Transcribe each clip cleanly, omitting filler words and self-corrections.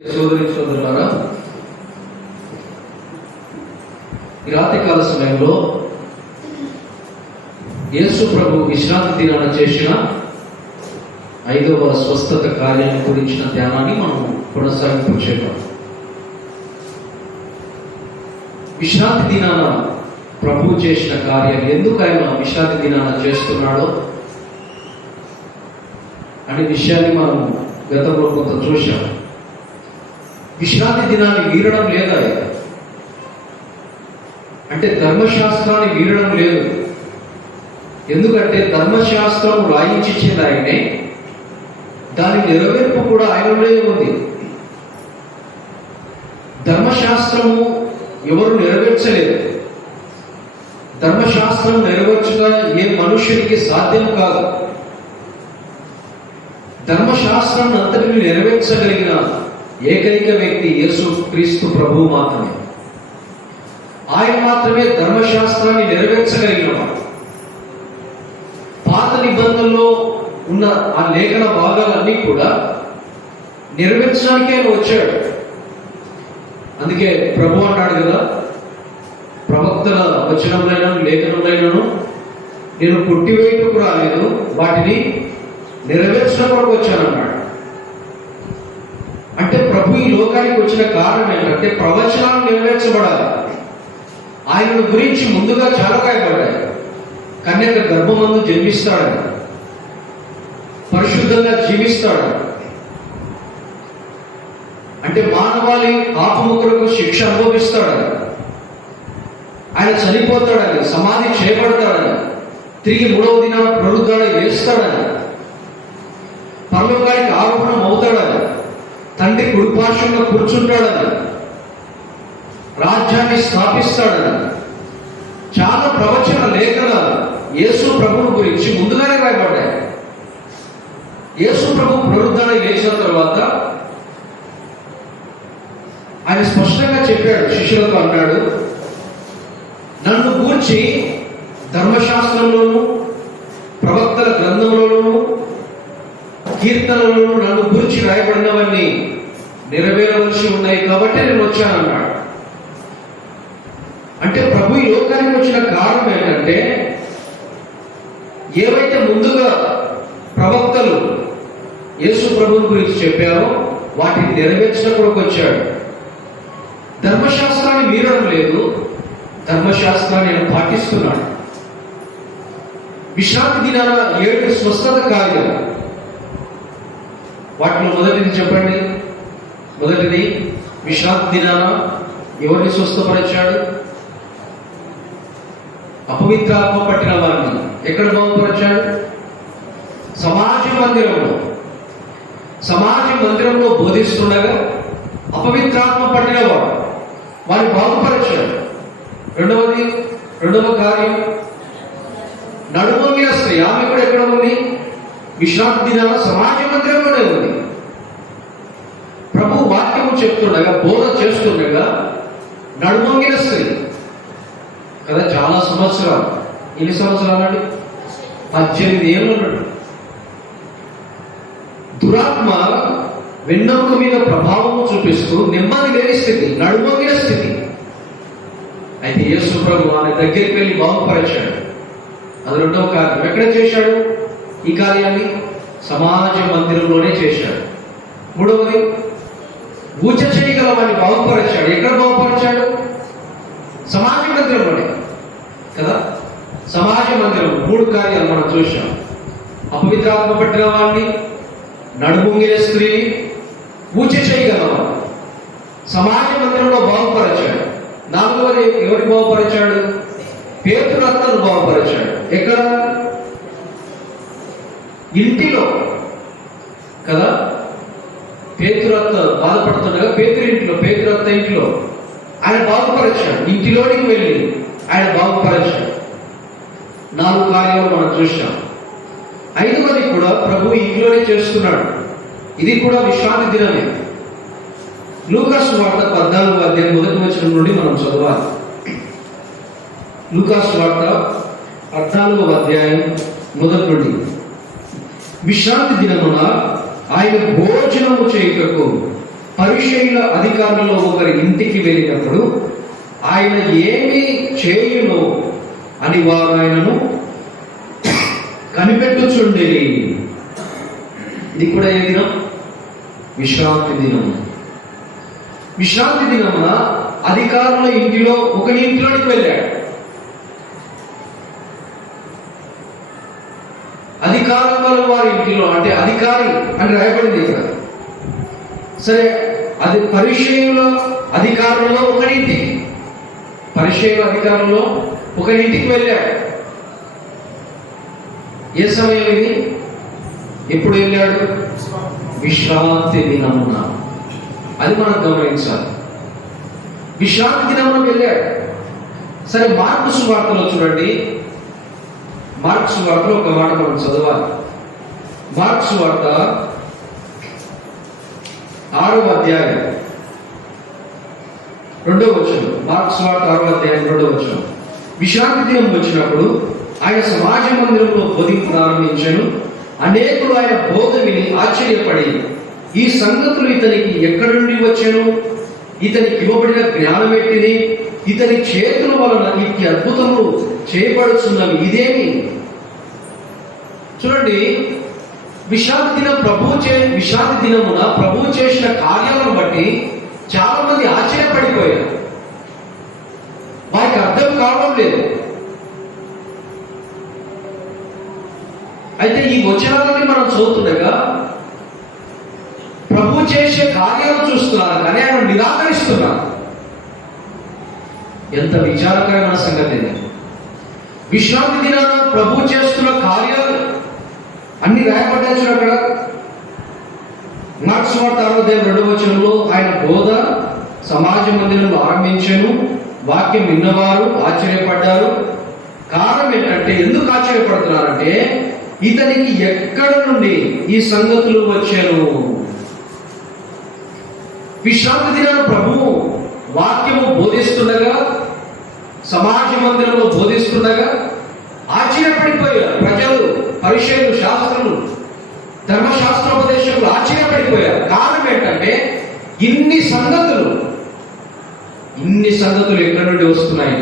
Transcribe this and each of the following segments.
సోదరులారా, ఈ రాత్రికాల సమయంలో యేసు ప్రభు విశ్రాంతి దినాన చేసిన 5వ స్వస్థత కార్యాన్ని గురించిన ధ్యానాన్ని మనం కొనసాగింపు చేద్దాం. విశ్రాంతి దినాన ప్రభు చేసిన కార్యాలు, ఎందుకు ఆయన విశ్రాంతి దినాన చేస్తున్నాడో అనే విషయాన్ని మనం గతంలో కొంత చూశాం. విశ్రాంతి దినాన్ని వీడడం లేదా అంటే ధర్మశాస్త్రాన్ని వీడడం లేదు. ఎందుకంటే ధర్మశాస్త్రం రాయించింది ఆయనే, దాని నెరవేర్పు కూడా ఆయనలోనే ఉంది. ధర్మశాస్త్రము ఎవరు నెరవేర్చలేదు. ధర్మశాస్త్రం నెరవేర్చగా ఏ మనుషునికి సాధ్యం కాదు. ధర్మశాస్త్రం అంతటిని నెరవేర్చగలిగిన ఏకైక వ్యక్తి యేసు క్రీస్తు ప్రభువు మాత్రమే. ఆయన మాత్రమే ధర్మశాస్త్రాన్ని నెరవేర్చగలిగినవాడు. పాత నిబంధనలో ఉన్న ఆ లేఖన భాగాలన్నీ కూడా నెరవేర్చడానికే వచ్చాడు. అందుకే ప్రభు అన్నాడు కదా, ప్రవక్తల వచనములైనను లేఖనములైనను నేను కొట్టివేయటకు రాలేదు, వాటిని నెరవేర్చడం కొరకు వచ్చానన్నాడు. అంటే ప్రభు ఈ లోకానికి వచ్చిన కారణం ఏంటంటే ప్రవచనాలు నెరవేర్చబడాలి. ఆయన గురించి ముందుగా చాలా రాయబడ్డాయి. కన్యక గర్భమందు జన్మిస్తాడని, పరిశుద్ధంగా జీవిస్తాడని, అంటే మానవాళి పాపము కొరకు శిక్ష అనుభవిస్తాడని, ఆయన చనిపోతాడని, సమాధి చేయబడతాడని, తిరిగి 3వ దినాన పునరుద్ధరణ వేస్తాడని, పరలోకానికి ఆరోహణం అవుతాడని, తండ్రి కుడిపార్శ్వంలో కూర్చుంటాడని, రాజ్యాన్ని స్థాపిస్తాడని చాలా ప్రవచన లేఖనాలు యేసు ప్రభువు గురించి ముందుగానే రాయబడ్డాయి. యేసు ప్రభు పునరుద్ధరణ లేచిన తర్వాత ఆయన స్పష్టంగా చెప్పాడు, శిష్యులతో అన్నాడు, నన్ను గూర్చి ధర్మశాస్త్రంలోను ప్రవక్తల గ్రంథంలోను కీర్తనలను నన్ను గురించి రాయబడినవన్నీ నెరవేరవలసి ఉన్నాయి కాబట్టి నేను వచ్చానన్నాడు. అంటే ప్రభు ఈ లోకానికి వచ్చిన కారణం ఏంటంటే ఏవైతే ముందుగా ప్రవక్తలు యేసు ప్రభువు గురించి చెప్పారో వాటిని నెరవేర్చడం కొరకు వచ్చాడు. ధర్మశాస్త్రాన్ని మీరడం లేదు, ధర్మశాస్త్రాన్ని ఆయన పాటిస్తున్నాడు. విశ్రాంతి దినాన 7 స్వస్థత కార్యాలు, వాటిలో మొదటిది చెప్పండి. మొదటిది, విశ్రాంతి దినాన ఎవరిని స్వస్థపరిచాడు? అపవిత్రాత్మ పట్టిన వారిని. ఎక్కడ బాగుపరిచాడు? సమాజ మందిరంలో బోధిస్తుండగా అపవిత్రాత్మ పట్టినవాడు వారిని బాగుపరిచాడు. రెండవ కార్యం, నడుమొంగిన స్త్రీ. ఆమె కూడా ఎక్కడ ఉంది? విశ్రాంతి దినాన సమాజ మందిరంలోనే ఉంది. ప్రభు వాక్యము చెప్తుండగా, బోధ చేస్తుండగా నడుమొంగిన స్త్రీ కదా, చాలా సంవత్సరాలు. ఎన్ని సంవత్సరాలు అండి? 18 ఏళ్ళు ఉన్నాడు. దురాత్మ వెన్నెముక మీద ప్రభావము చూపిస్తూ నెమ్మది లేని స్థితి, నడుమొంగిన స్థితి. అయితే యేసు ప్రభు ఆమె దగ్గరికి వెళ్ళి బాగుపరిచాడు. అది రెండవ కార్యం. ఎక్కడ చేశాడు ఈ కార్యాన్ని? సమాజ మందిరంలోనే చేశాడు. మూడవది, ఊచ చేయగల వాడిని బాగుపరిచాడు. ఎక్కడ బాగుపరిచాడు? సమాజ మందిరంలోనే కదా. సమాజ మందిరం 3 కార్యాలు మనం చూసాం. అపవిత్రాత్మ పట్టిన వాడిని, నడుముంగిన స్త్రీని, ఊచ చేయగలవాడు. సమాజ మందిరంలో బాగుపరిచాడు. 4వది, ఎవరిని బాగుపరిచాడు? పేతురత్తను బాగుపరిచాడు. ఎక్కడ? ఇంటిలో కదా. పేతురత్త బాధపడుతుండగా పేతురత్త ఇంట్లో ఆయన బాగుపరిచాడు. ఇంటిలోనికి వెళ్ళి ఆయన బాగుపరిచాడు. 4 కార్యాలు మనం చూసాం. 5వది కూడా ప్రభు ఇంట్లోనే చేస్తున్నాడు. ఇది కూడా విశ్రాంతి దినమే. లూకాసు వార్త 14వ అధ్యాయం 1వ వచనం నుండి మనం చదవాలి. లూకాసు వార్త 14వ అధ్యాయం 1 నుండి. విశ్రాంతి దినమున ఆయన భోజనము చేయుటకు పరిసయ్యుల అధికారులలో ఒకరి ఇంటికి వెళ్ళినప్పుడు ఆయన ఏమి చేయును అని వారు ఆయనను కనిపెట్టుచుండేది. ఇది కూడా ఏ దినం? విశ్రాంతి దినం. విశ్రాంతి దినమున అధికారుల ఇంటిలో ఒకరి ఇంట్లోనికి వెళ్ళాడు. అధికారుల వారి ఇంటిలో, అంటే అధికారి అని రాయబడింది ఇక్కడ. సరే, అది పరిసయ్యుల అధికారులలో ఒకరింటికి, పరిసయ్యుల అధికారులలో ఒకరింటికి వెళ్ళాడు. ఏ సమయం ఇది? ఎప్పుడు వెళ్ళాడు? విశ్రాంతి దినమున. అది మనం గమనించాలి. విశ్రాంతి దినమున వెళ్ళాడు. సరే, మార్కు సువార్తలో చూడండి. మార్కు సువార్తలో ఒక మాట మనం చదవాలి. మార్కు సువార్త 6వ అధ్యాయం 2వ వచనం. మార్కు సువార్త 6వ అధ్యాయం 2వ వచనం. విశ్రాంతి దినం వచ్చినప్పుడు ఆయన సమాజ మందిరంలో బోధింపు ప్రారంభించాను. అనేకులు ఆయన బోధ విని ఆశ్చర్యపడి, ఈ సంగతులు ఇతనికి ఎక్కడి నుండి వచ్చాను? ఇతనికి ఇవ్వబడిన జ్ఞానం ఎట్టిది? ఇతని చేతుల వలన ఇట్టి అద్భుతములు చేయబడుతున్నవి ఇదేమి? చూడండి, విశ్రాంతి దినమున ప్రభువు చేసిన కార్యాలను బట్టి చాలా మంది ఆశ్చర్యపడిపోయారు. వారికి అర్థం కావడం లేదు. అయితే ఈ వచనాలని మనం చదువుతుండగా ప్రభు చేసే కార్యాలు చూస్తున్నారు, కానీ ఆయన నిరాకరిస్తున్నారు. ఎంత విచారకరమైన సంగతి ఇది. విశ్రాంతి దినాన ప్రభు చేస్తున్న కార్యాలు అన్ని రాయబడ్డాయి అక్కడ. మార్కు సువార్త 6వ అధ్యాయం 2వ వచనంలో ఆయన బోధ సమాజ మందిరంలో ఆరంభించాను. వాక్యం విన్నవారు ఆశ్చర్యపడ్డారు. కారణం ఏంటంటే, ఎందుకు ఆశ్చర్యపడుతున్నారంటే, ఇతనికి ఎక్కడ నుండి ఈ సంగతులు వచ్చాను? విశ్రాంతి దినాన ప్రభువు వాక్యము బోధిస్తుండగా, సమాజ మందిరంలో బోధిస్తుండగా ఆశ్చర్యపడిపోయారు ప్రజలు, పరిసయ్యులు, శాస్త్రులు, ధర్మశాస్త్రోపదేశకులు ఆశ్చర్యపడిపోయారు. కారణం ఏంటంటే, ఇన్ని సంగతులు ఎక్కడి నుండి వస్తున్నాయి?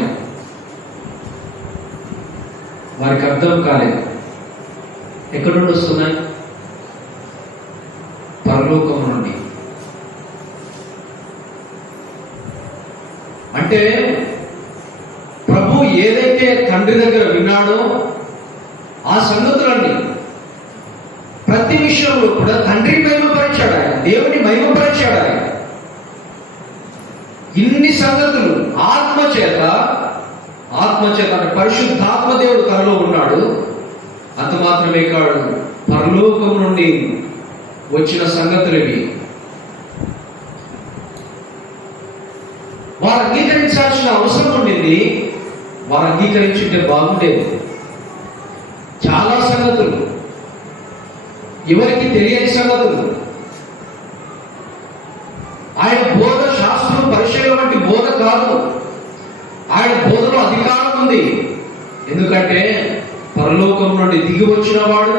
వారికి అర్థం కాలేదు. ఎక్కడి నుండి వస్తున్నాయి? పరలోకం నుండి. అంటే ప్రభు ఏదైతే తండ్రి దగ్గర విన్నాడో ఆ సంగతులన్నీ ప్రతి విషయంలో కూడా తండ్రిని మహిమపరిచాడు ఆయన, దేవుని మహిమపరిచాడు ఆయన. ఇన్ని సంగతులు ఆత్మచేత అంటే పరిశుద్ధాత్మ దేవుడు తనలో ఉన్నాడు. అంత మాత్రమే కాదు, పరలోకం నుండి వచ్చిన సంగతులు ఇవి. వారు అంగీకరించాల్సిన అవసరం ఉండింది. వారు అంగీకరించుంటే బాగుండేది. చాలా సంగతులు, ఎవరికి తెలియని సంగతులు. ఆయన బోధ శాస్త్రం, పరిచయం వంటి బోధ కాదు. ఆయన బోధలో అధికారం ఉంది. ఎందుకంటే పరలోకం నుండి దిగి వచ్చిన వాడు,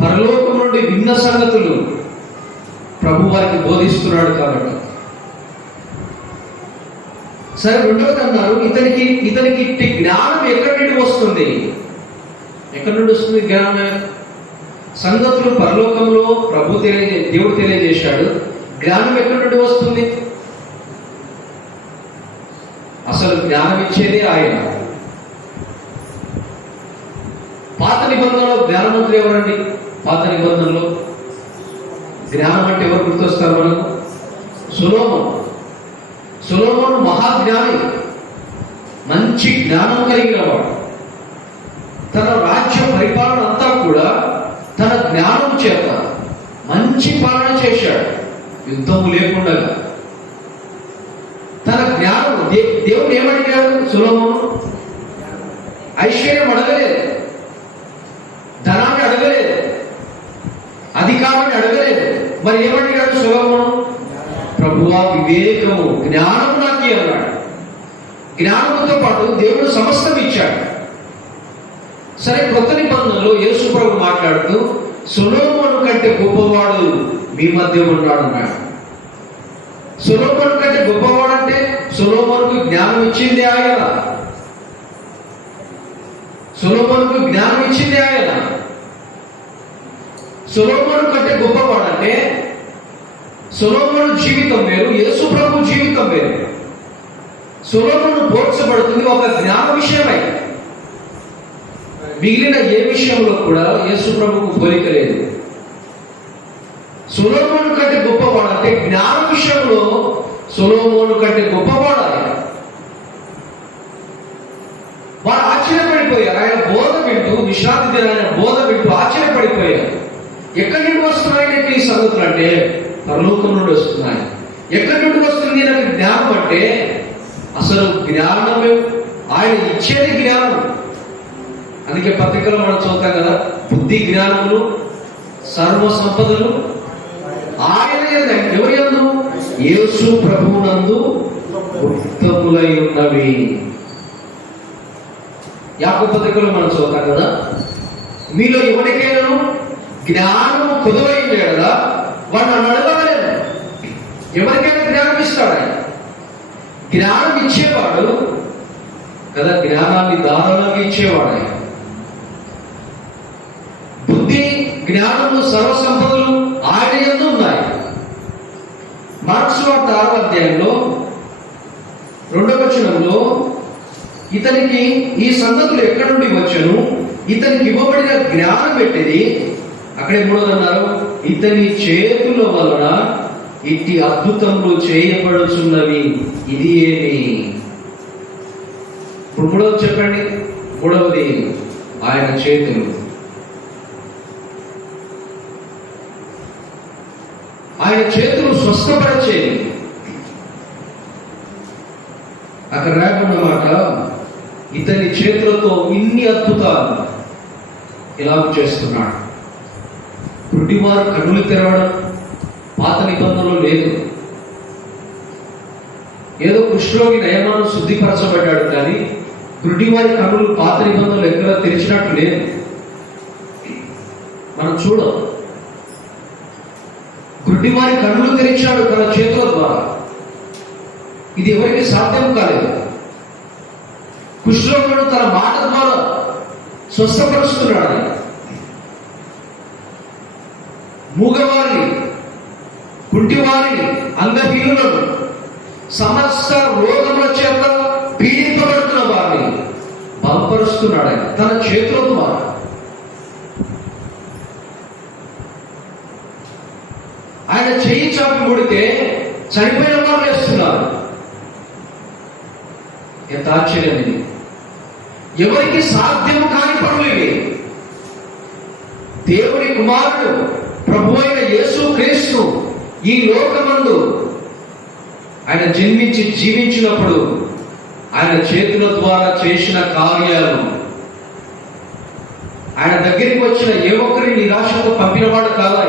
పరలోకం నుండి విన్న సంగతులు ప్రభు వారికి బోధిస్తున్నాడు కాబట్టి. సరే, రెండవది అన్నారు, ఇతనికి ఇట్టి జ్ఞానం ఎక్కడి నుండి వస్తుంది? ఎక్కడి నుండి వస్తుంది జ్ఞానం? సంగతులు పరలోకంలో దేవుడు తెలియజేశాడు. జ్ఞానం ఎక్కడి నుండి వస్తుంది? అసలు జ్ఞానం ఇచ్చేదే ఆయన. పాత నిబంధనలో జ్ఞానమంతులు ఎవరండి? పాత నిబంధనలో జ్ఞానం అంటే ఎవరు గుర్తొస్తారు మనకు? సొలొమోను మహాజ్ఞాని, మంచి జ్ఞానం కలిగిన వాడు. తన రాజ్య పరిపాలన అంతా కూడా తన జ్ఞానం చేత మంచి పాలన చేశాడు, యుద్ధము లేకుండా. తన జ్ఞానం దేవుడు ఏమడిగాడు? సొలొమోను ఐశ్వర్యం అడగలేదు, ధనాన్ని అడగలేదు, అధికారాన్ని అడగలేదు. మరి ఏమడిగాడు సొలొమోను? ప్రభువా, వివేకము, జ్ఞానము నాకు అన్నాడు. జ్ఞానముతో పాటు దేవుడు సమస్తం ఇచ్చాడు. సరే, కొత్త నిబంధనలో యేసు ప్రభు మాట్లాడుతూ సొలొమోను కంటే గొప్పవాడు మీ మధ్య ఉన్నాడు అన్నాడు. సొలొమోను కంటే గొప్పవాడంటే సొలొమోనుకు జ్ఞానం ఇచ్చింది ఆయన. సొలొమోనుకు జ్ఞానం ఇచ్చింది ఆయన. సొలొమోను కంటే గొప్పవాడంటే సొలొమోను జీవితం వేరు, యేసు ప్రభు జీవితం వేరు. సొలొమోను పోల్చబడుతుంది ఒక జ్ఞాన విషయమై. మిగిలిన ఏ విషయంలో కూడా యేసు ప్రభుకు పోలిక లేదు. సొలొమోను కంటే గొప్పవాడంటే జ్ఞాన విషయంలో సొలొమోను కంటే గొప్పవాడాలి. వారు ఆశ్చర్యపడిపోయారు. ఆయన బోధ వింటూ, విశ్రాంతి దినాన్ని బోధ వింటూ ఆశ్చర్యపడిపోయారు. ఎక్కడి నుండి వస్తున్నాయి ఈ సంగతులు అంటే పరలోకం నుండి వస్తున్నాయి. ఎక్కడి నుండి వస్తుంది నాకు జ్ఞానం అంటే అసలు జ్ఞానమే ఆయన ఇచ్చేది జ్ఞానం. అందుకే పత్రికలో మనం చదువుతాం కదా, బుద్ధి జ్ఞానములు సర్వ సంపదలు ఆయన ఎవరి యందు? యేసు ప్రభువునందు ఉత్తములై ఉన్నవి. యాకోబు పత్రికలో మనం చదువుతాం కదా, మీలో ఎవరికైనా జ్ఞానము కొదువైంది కదా వాడు నన్ను అడగలేదు. ఎవరికైనా జ్ఞానం ఇస్తాడు ఆయన. జ్ఞానం ఇచ్చేవాడు కదా, జ్ఞానాన్ని దారుణంగా ఇచ్చేవాడు ఆయన. బుద్ధి జ్ఞానము సర్వ సంపదలు ఆయన యందు ఉన్నాయి. మార్కు సువార్త 6వ అధ్యాయంలో 2వ వచనంలో ఇతనికి ఈ సంగతులు ఎక్కడి నుండి వచ్చను, ఇతనికి ఇవ్వబడిన జ్ఞానం పెట్టింది. అక్కడే 3వ అన్నారు, ఇతని చేతుల వలన ఇట్టి అద్భుతములు చేయబడుచున్నవి. ఇది ఏమి? ఇప్పుడు 3వది చెప్పండి. 3వది ఆయన చేతులు. ఆయన చేతులు స్వస్థపరిచేవి. అక్కడ రాకున్నమాట, ఇతని చేతులతో ఇన్ని అద్భుతాలు ఇలాగ చేస్తున్నాడు. గుడ్డివారు కన్నులు తెరవడం పాత నిబంధనలో లేదు. ఏదో కుష్ఠరోగి నయమాను శుద్ధిపరచబడ్డాడు, కానీ గుడ్డివారి కన్నులు పాత నిబంధనలు ఎక్కడ తెరిచినట్టు లేదు. మనం చూడం. గుడ్డివారి కన్నులు తెరిచాడు తన చేతుల ద్వారా. ఇది ఎవరికి సాధ్యం కాలేదు. కుష్ఠరోగులను తన మాట ద్వారా స్వస్థపరుస్తున్నాడు. మూగవారిని, కుంటివారిని, అంగహీనులను, సమస్త రోగముల చేత పీడింపబడుతున్న వారిని బలపరుస్తున్నాడు ఆయన తన చేతుల ద్వారా. ఆయన చెయ్యి చాపి ముడితే చనిపోయిన వారు లేస్తున్నారు. ఎంత ఆశ్చర్యం ఇది! ఎవరికి సాధ్యము కాని పనులు ఇవి. దేవుని కుమారుడు ప్రభు అయిన యేసు క్రీస్తు ఈ లోకమందు ఆయన జన్మించి జీవించినప్పుడు ఆయన చేతుల ద్వారా చేసిన కార్యాలు, ఆయన దగ్గరికి వచ్చిన ఏ ఒక్కరి నిరాశతో పంపినవాడు కాదా.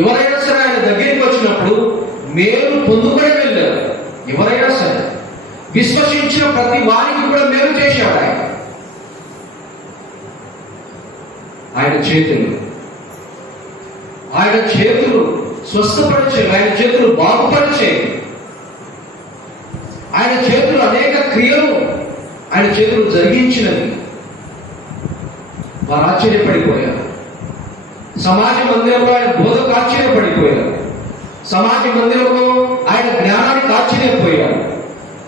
ఎవరైనా సరే ఆయన దగ్గరికి వచ్చినప్పుడు మేలు పొందుకునే వెళ్ళారు. ఎవరైనా సరే విశ్వసించిన ప్రతి వారికి కూడా మేలు చేశాడు ఆయన. ఆయన చేతులు, ఆయన చేతులు స్వస్థపరిచేవి, ఆయన చేతులు బాగుపరిచేవి, ఆయన చేతులు అనేక క్రియలు ఆయన చేతులు జరిగించినవి. వారు ఆశ్చర్యపడిపోయారు. సమాజ మందిరంలో ఆయన బోధకు ఆశ్చర్యపడిపోయారు. సమాజ మందిరంలో ఆయన జ్ఞానానికి ఆశ్చర్యపోయారు.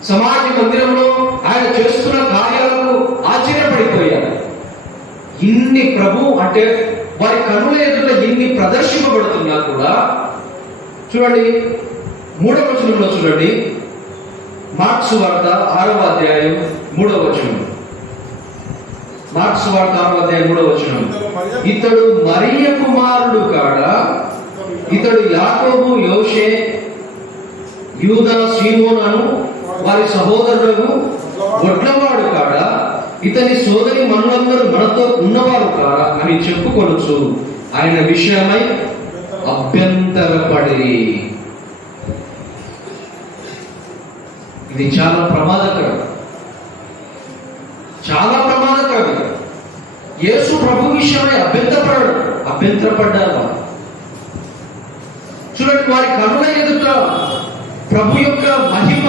సమాజ మందిరంలో ఆయన చేస్తున్న కార్యాలకు ఆశ్చర్యపడిపోయారు. ఇన్ని ప్రభు అంటే వారి కన్నుల ఎదుట ఇన్ని ప్రదర్శింపబడుతున్నా కూడా చూడండి 3వ వచనంలో చూడండి, మార్కు సువార్త 6వ అధ్యాయం 3వ వచనం. మార్కు సువార్త 6వ అధ్యాయం 3వ వచనం. ఇతడు మరియ కుమారుడు కాడా? ఇతడు యాకోబు, యోషే, యూదా, సీమోను వారి సహోదరుడు వడ్లవాడు కాడా? ఇతని సోదరి మనులందరూ మనతో ఉన్నవారు కాడా అని చెప్పుకొనొచ్చు ఆయన విషయమై అభ్యంతరపడి. ఇది చాలా ప్రమాదకరం, చాలా ప్రమాదకరం. యేసు ప్రభు విషయమై అభ్యంతరపడ్డారు. చూడండి, వారి కన్నుల ఎదుట ప్రభు యొక్క మహిమ,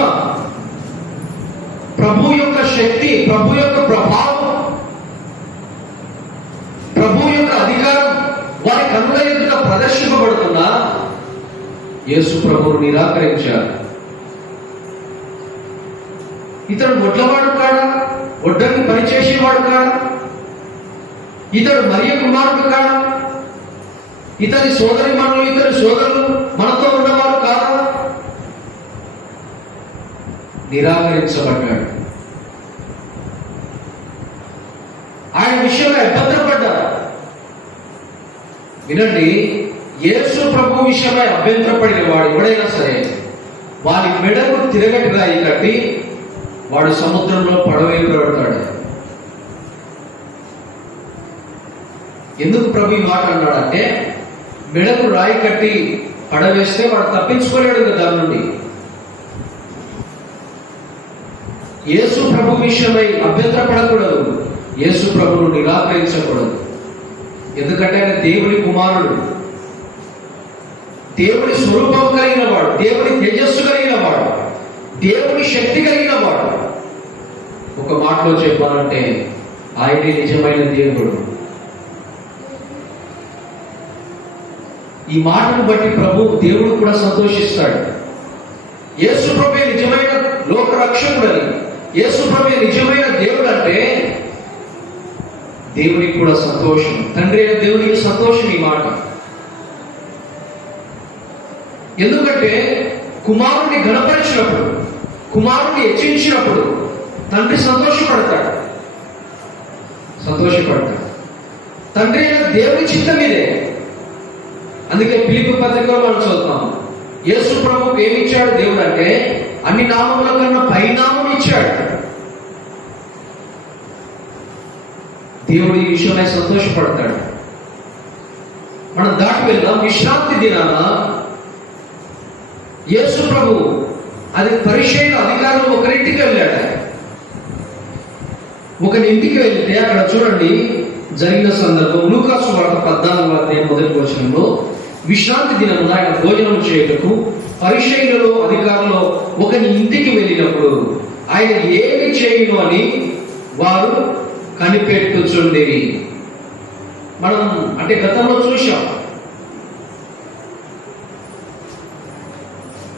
ప్రభు యొక్క శక్తి, ప్రభు యొక్క ప్రభావం, ప్రభు యొక్క అధికారం వారి కన్నుల ఎదుట ప్రదర్శింపబడుతున్నా యేసు ప్రభువును నిరాకరించారు. ఇతడు వడ్లవాడు కాడా? వడ్డకి పనిచేసేవాడు కాడా? ఇతడు మరియ కుమారుడు కాడా? ఇతని సోదరి మనులు, ఇతని సోదరులు మనతో ఉన్నవారు కాదా? నిరాకరించబడ్డాడు. ఆయన విషయంలో అభ్యంతరపడ్డారు. వినండి, యేసు ప్రభు విషయమై అభ్యంతరపడిన వాడు ఎవడైనా సరే వారి మెడకు తిరగటి రాయి కట్టి వాడు సముద్రంలో పడవేయబడతాడు. ఎందుకు ప్రభు ఈ మాట అన్నాడంటే, మెడకు రాయి కట్టి పడవేస్తే వాడు తప్పించుకోలేడు కదా దాని నుండి. యేసు ప్రభు విషయమై అభ్యంతరపడకూడదు, యేసు ప్రభువును నిరాకరించకూడదు. ఎందుకంటే ఆయన దేవుని కుమారుడు, దేవుని స్వరూపం కలిగిన వాడు, దేవుని తేజస్సు కలిగిన వాడు, దేవుని శక్తి కలిగిన వాడు. ఒక మాటలో చెప్పాలంటే ఆయనే నిజమైన దేవుడు. ఈ మాటను బట్టి దేవుడు కూడా సంతోషిస్తాడు. యేసు ప్రభువే నిజమైన లోక రక్షకుడని, యేసు ప్రభువే నిజమైన దేవుడు అంటే దేవునికి కూడా సంతోషం. తండ్రి అయిన దేవునికి సంతోషం ఈ మాట. ఎందుకంటే కుమారుడిని గణపరిచినప్పుడు, కుమారుడిని హెచ్చించినప్పుడు తండ్రి సంతోషపడతాడు. తండ్రి అయిన దేవుని చిత్తం ఇదే. అందుకే ఫిలిప్పీ పత్రికలో మనం చదువుతాం, యేసు ప్రభువుకు ఏమి ఇచ్చాడు దేవుడు అంటే అన్ని నామముల కన్నా పైనామం ఇచ్చాడు. దేవుడు ఈ విషయమై సంతోషపడతాడు. మనం దాటి వెళ్దాం. విశ్రాంతి దినాన యేసు ప్రభు అది పరిచయ అధికారులు ఒకరింటికి వెళ్ళాడు. ఒకరి ఇంటికి వెళ్తే అక్కడ చూడండి జరిగిన సందర్భం. లూకా సువార్త 14వ అధ్యాయం మొదటి వచనంలో, విశ్రాంతి దినమున ఆయన భోజనం చేయటకు పరిచయులలో అధికారులు ఒకరి ఇంటికి వెళ్ళినప్పుడు ఆయన ఏమి చేయను అని వారు కనిపెట్టుచుండేవి. మనం అంటే గతంలో చూశాం.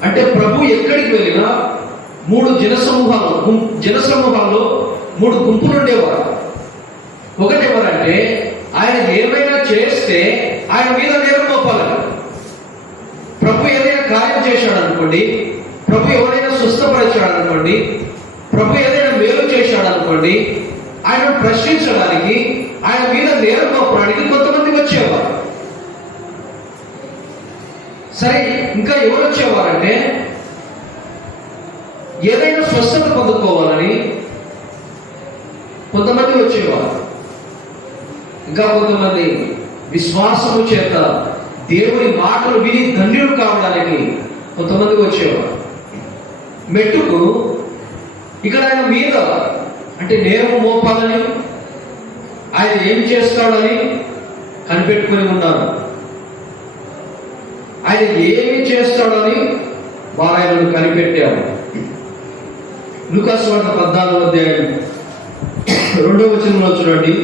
అంటే ప్రభు ఎక్కడికి వెళ్ళినా 3 జనసమూహాల్లో 3 గుంపులు ఉండేవారు. ఒకటి ఎవరంటే ఆయన ఏమైనా చేస్తే ఆయన మీద నేరం మోపాలని. ప్రభు ఏదైనా కార్యం చేశాడు అనుకోండి, ప్రభు ఎవరైనా స్వస్థపరిచాడు అనుకోండి, ప్రభు ఏదైనా మేలు చేశాడు అనుకోండి, ఆయన ప్రశ్నించడానికి, ఆయన మీద నేరం మోపడానికి కొంతమంది వచ్చేవారు. సరే, ఇంకా ఎవరు వచ్చేవారంటే ఏదైనా స్వస్థత పొందుకోవాలని కొంతమంది వచ్చేవారు. ఇంకా కొంతమంది విశ్వాసము చేత దేవుని మాటలు విని ధన్యులు కావడానికి కొంతమంది వచ్చేవారు. మెట్టుకు ఇక్కడ ఆయన మీద అంటే నేరం మోపాలని, ఆయన ఏం చేస్తాడని కనిపెట్టుకుని ఉన్నారు. ఆయన ఏమి చేస్తాడని వారు ఆయనను కనిపెట్టారు. లూకా సువార్త 14వ అధ్యాయం 2వ వచనంలో చూడండి,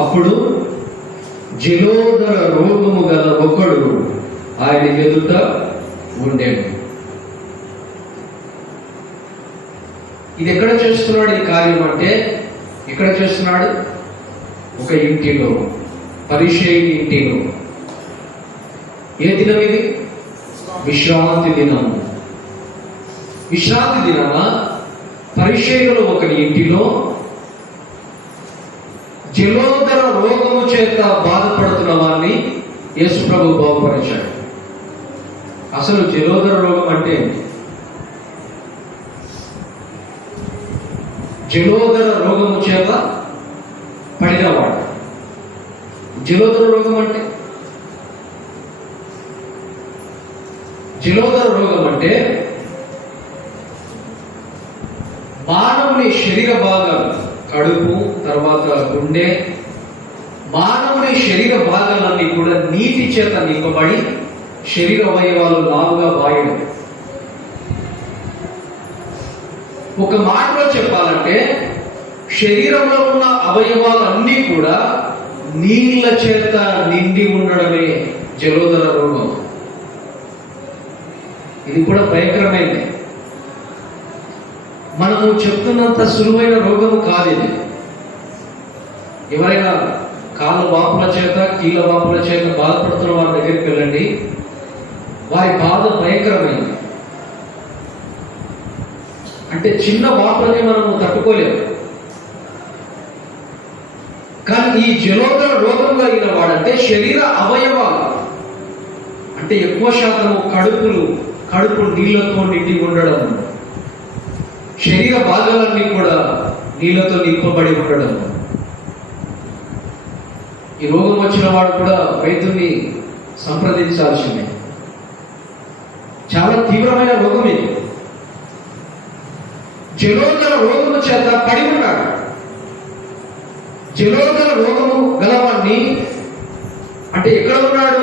అప్పుడు జలోదర రోగము గల ఒకడు ఆయన ఎదుట ఉండేడు. ఇది ఎక్కడ చేస్తున్నాడు ఈ కార్యం అంటే, ఎక్కడ చేస్తున్నాడు? ఒక ఇంటిలో, పరిచయుని ఇంటిలో. ఏ దినం ఇది? విశ్రాంతి దినం. విశ్రాంతి దినాన పరిచయులలో ఒకరి ఇంటిలో జలోదర రోగము చేత బాధపడుతున్న వారిని యేసు ప్రభు బాగుపరిచాడు. అసలు జలోదర రోగం అంటే, జలోదర రోగము చేత పడినవాడు. జలోదర రోగం అంటే, జలోదర రోగం అంటే మానవుని శరీర భాగాలు, కడుపు, తర్వాత గుండె, మానవుని శరీర భాగాలన్నీ కూడా నీటి చేత నింపబడి శరీర అవయవాలు లావుగా వాయడం. ఒక మాటలో చెప్పాలంటే శరీరంలో ఉన్న అవయవాలన్నీ కూడా నీళ్ళ చేత నిండి ఉండడమే జలోదర రోగం. ఇది కూడా భయంకరమైనది. మనము చెప్తున్నంత సులువైన రోగము కాదు ఇది. ఎవరైనా కాళ్ళ వాపుల చేత కీళ్ళ వాపుల చేత బాధపడుతున్న వారి దగ్గరికి వెళ్ళండి, వారి బాధ భయంకరమైంది. అంటే చిన్న వాపులకి మనము తట్టుకోలేము. కానీ ఈ జలోదర రోగం కలిగిన వాడంటే శరీర అవయవాలు అంటే ఎక్కువ శాతము కడుపు నీళ్లతో నిండి ఉండడం, శరీర భాగాలన్నీ కూడా నీళ్లతో నింపబడి ఉండడం. ఈ రోగం వచ్చిన వాడు కూడా వైద్యుని సంప్రదించాల్సిందే. చాలా తీవ్రమైన రోగం ఇది. జలోదర రోగము చేత పడి ఉన్నాడు. జలోదర రోగము గలవాడిని అంటే ఎక్కడ ఉన్నాడు?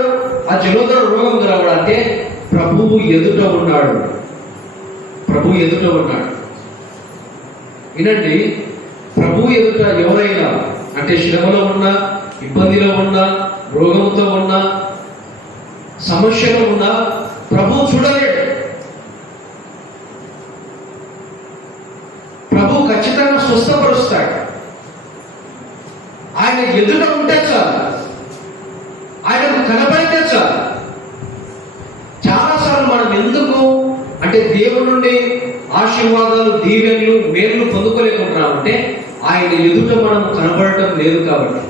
ఆ జలోదర రోగం గలవాడు అంటే ప్రభువు ఎదుట ఉన్నాడు. ప్రభువు ఎదుట ఉన్నాడు. వినండి, ప్రభువు ఎదుట ఎవరైనా అంటే శ్రమలో ఉన్నా, ఇబ్బందిలో ఉన్నా, రోగంతో ఉన్నా, సమస్యలో ఉన్నా ప్రభువు చూడలేడు. ప్రభువు ఖచ్చితంగా స్వస్థపరుస్తాడు. ఆయన ఎదుట ఉంటే చాలు, ఆయనకు కనబడితే చాలు. చాలాసార్లు మనం ఎందుకు అంటే దేవుడి నుండి ఆశీర్వాదాలు, దీవెనలు, మేలు పొందుకోలేకుంటున్నామంటే ఆయన ఎదుట మనం కనబడటం లేదు కాబట్టి.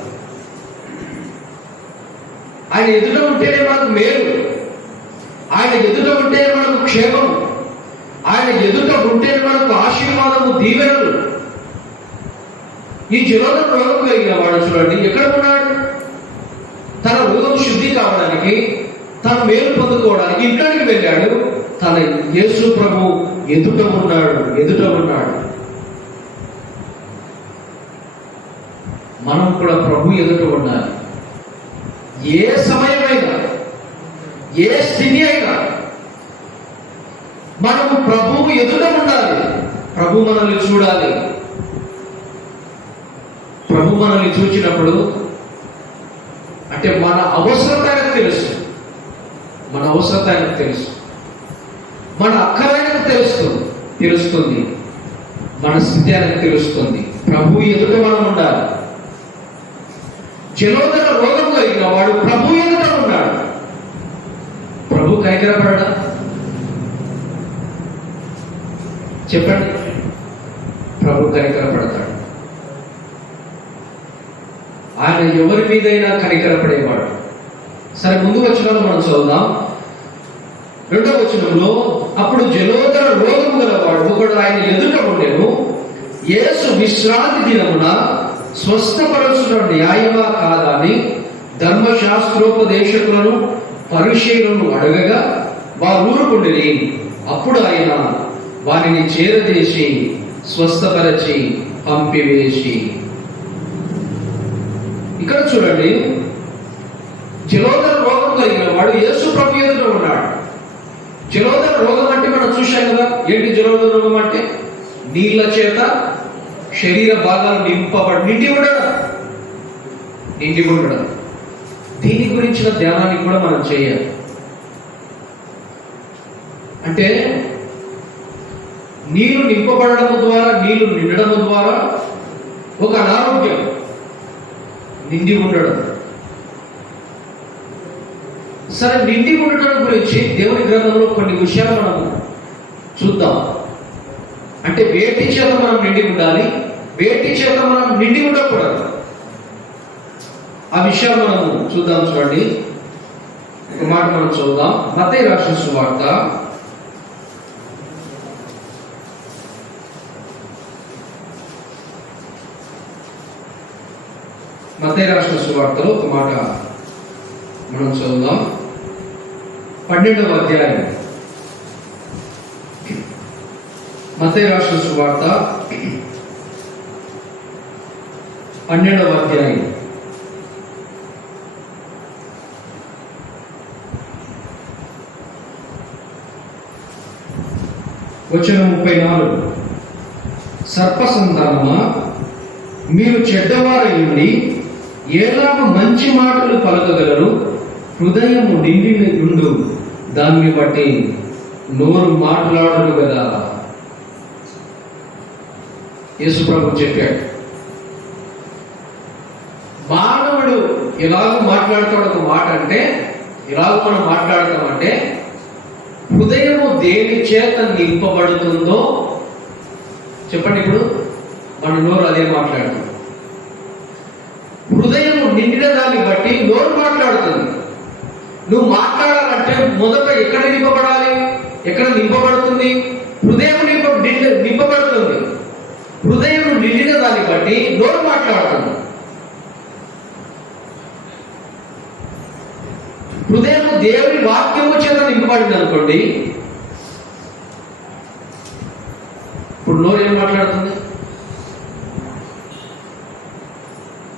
ఆయన ఎదుట ఉంటేనే మనకు మేలు, ఆయన ఎదుట ఉంటేనే మనకు క్షేమం, ఆయన ఎదుట ఉంటేనే మనకు ఆశీర్వాదము, దీవెనలు. ఈ జలోదర రోగం కలిగిన వాడు చూడండి ఎక్కడ ఉన్నాడు? తన రోగం శుద్ధి కావడానికి, తన మేలు పొందుకోవడానికి ఇంట్లోకి వెళ్ళాడు. తన యేసు ప్రభు ఎదుట ఉన్నాడు. మనం కూడా ప్రభు ఎదుట ఉండాలి. ఏ సమయమైనా, ఏ స్థితి అయినా మనము ప్రభువు ఎదుట ఉండాలి. ప్రభు మనల్ని చూడాలి. ప్రభు మనల్ని చూచినప్పుడు అంటే మన అవసరత ఆయనకు తెలుసు, మన అక్కర ఆయనకు తెలుస్తుంది, మన స్థితి ఆయనకు తెలుస్తుంది. ప్రభు ఎదుట మనం ఉండాలి. జలోదర రోగం కలిగిన వాడు ప్రభు ఎదుట ఉన్నాడు. ప్రభు కనికరపడడా? చెప్పండి. ప్రభు కనికరపడతాడు. ఆయన ఎవరి మీదైనా కనికరపడేవాడు. సరే, ముందు వచనంలో మనం చదువుదాం. 2వ వచనంలో, అప్పుడు జలోదర రోగము గలవాడు ఒకడు ఆయన ఎదుట ఉండెను. యేసు విశ్రాంతి దినమున స్వస్థపరచుట న్యాయమా కాదా అని ధర్మశాస్త్రోపదేశకులను, పరిసయ్యులను అడగగా వారు ఊరుకుండిరి. అప్పుడు ఆయన వారిని చేరదీసి స్వస్థపరచి పంపివేసి. ఇక్కడ చూడండి, జలోదర రోగం కలిగిన వాడు యేసు ప్రభు ఎదుట ఉన్నాడు. జలోదర రోగం అంటే మనం చూశాం కదా. ఏంటి జలోదర రోగం అంటే? నీళ్ల చేత శరీర భాగాలు నిండి ఉండడం. దీని గురించిన ధ్యానాన్ని కూడా మనం చేయాలి. అంటే నీళ్లు నింపబడము ద్వారా, నీళ్లు నిండడము ద్వారా ఒక అనారోగ్యం, నిండి ఉండడం. సరే, నిండి ఉండటం గురించి దేవుని గ్రంథంలో కొన్ని విషయాలు మనం చూద్దాం. అంటే వేటి చేత మనం నిండి ఉండాలి, వేటి చేత మనం నిండి ఉండకూడదు. ఆ విషయాలు మనం చూద్దాం. చూడండి, ఒక మాట మనం చూద్దాం. మత్తయి రాసిన సువార్త 12వ ఒక మాట మనం చదువుదాం. 12వ అధ్యాయం, మత్తయి రాసిన సువార్త 12వ అధ్యాయం వచనం 34. సర్పసంతానమా, మీరు చెడ్డవారై ఉండి ఎలాగ మంచి మాటలు పలకగలరు? హృదయము నిండి ఉండు దాన్ని బట్టి నోరు మాట్లాడరు కదా. యేసు ప్రభు చెప్పాడు, మానవుడు ఎలాగ మాట్లాడతాడు ఒక మాట అంటే, ఎలాగ మనం మాట్లాడతామంటే, హృదయము దేని చేత నింపబడుతుందో చెప్పండి. ఇప్పుడు మన నోరు అదే మాట్లాడుతుంది. హృదయము నిండిన దాన్ని బట్టి నోరు మాట్లాడుతుంది. నువ్వు మాట్లాడాలంటే మొదట ఎక్కడ నింపబడాలి? ఎక్కడ నింపబడుతుంది? హృదయం నింపబడుతుంది. హృదయం నిండిన దాన్ని బట్టి నోరు మాట్లాడుతుంది. హృదయం దేవుని వాక్యము చేత నింపబడింది అనుకోండి, ఇప్పుడు నోరు ఏం మాట్లాడుతుంది?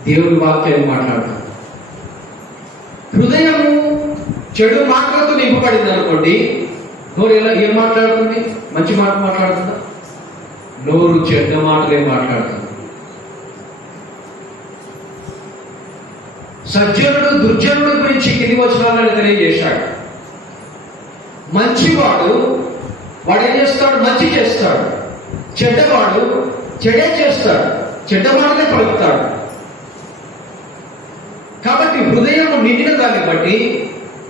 దేవుని వాక్యాన్ని మాట్లాడుతుంది. హృదయము చెడు మాటలతో నింపబడింది అనుకోండి, నోరు ఏం మాట్లాడుతుంది? మంచి మాట మాట్లాడుతుందా? నోరు చెడ్డ మాటలే మాట్లాడుతుంది. సజ్జనుడు దుర్జనుడు గురించి కింది వచనాలను తెలియజేశాడు. మంచివాడు వాడేం చేస్తాడు? మంచి చేస్తాడు. చెడ్డవాడు చెడే చేస్తాడు, చెడ్డ మాటలే పలుకుతాడు. కాబట్టి హృదయం నిండిన దాన్ని బట్టి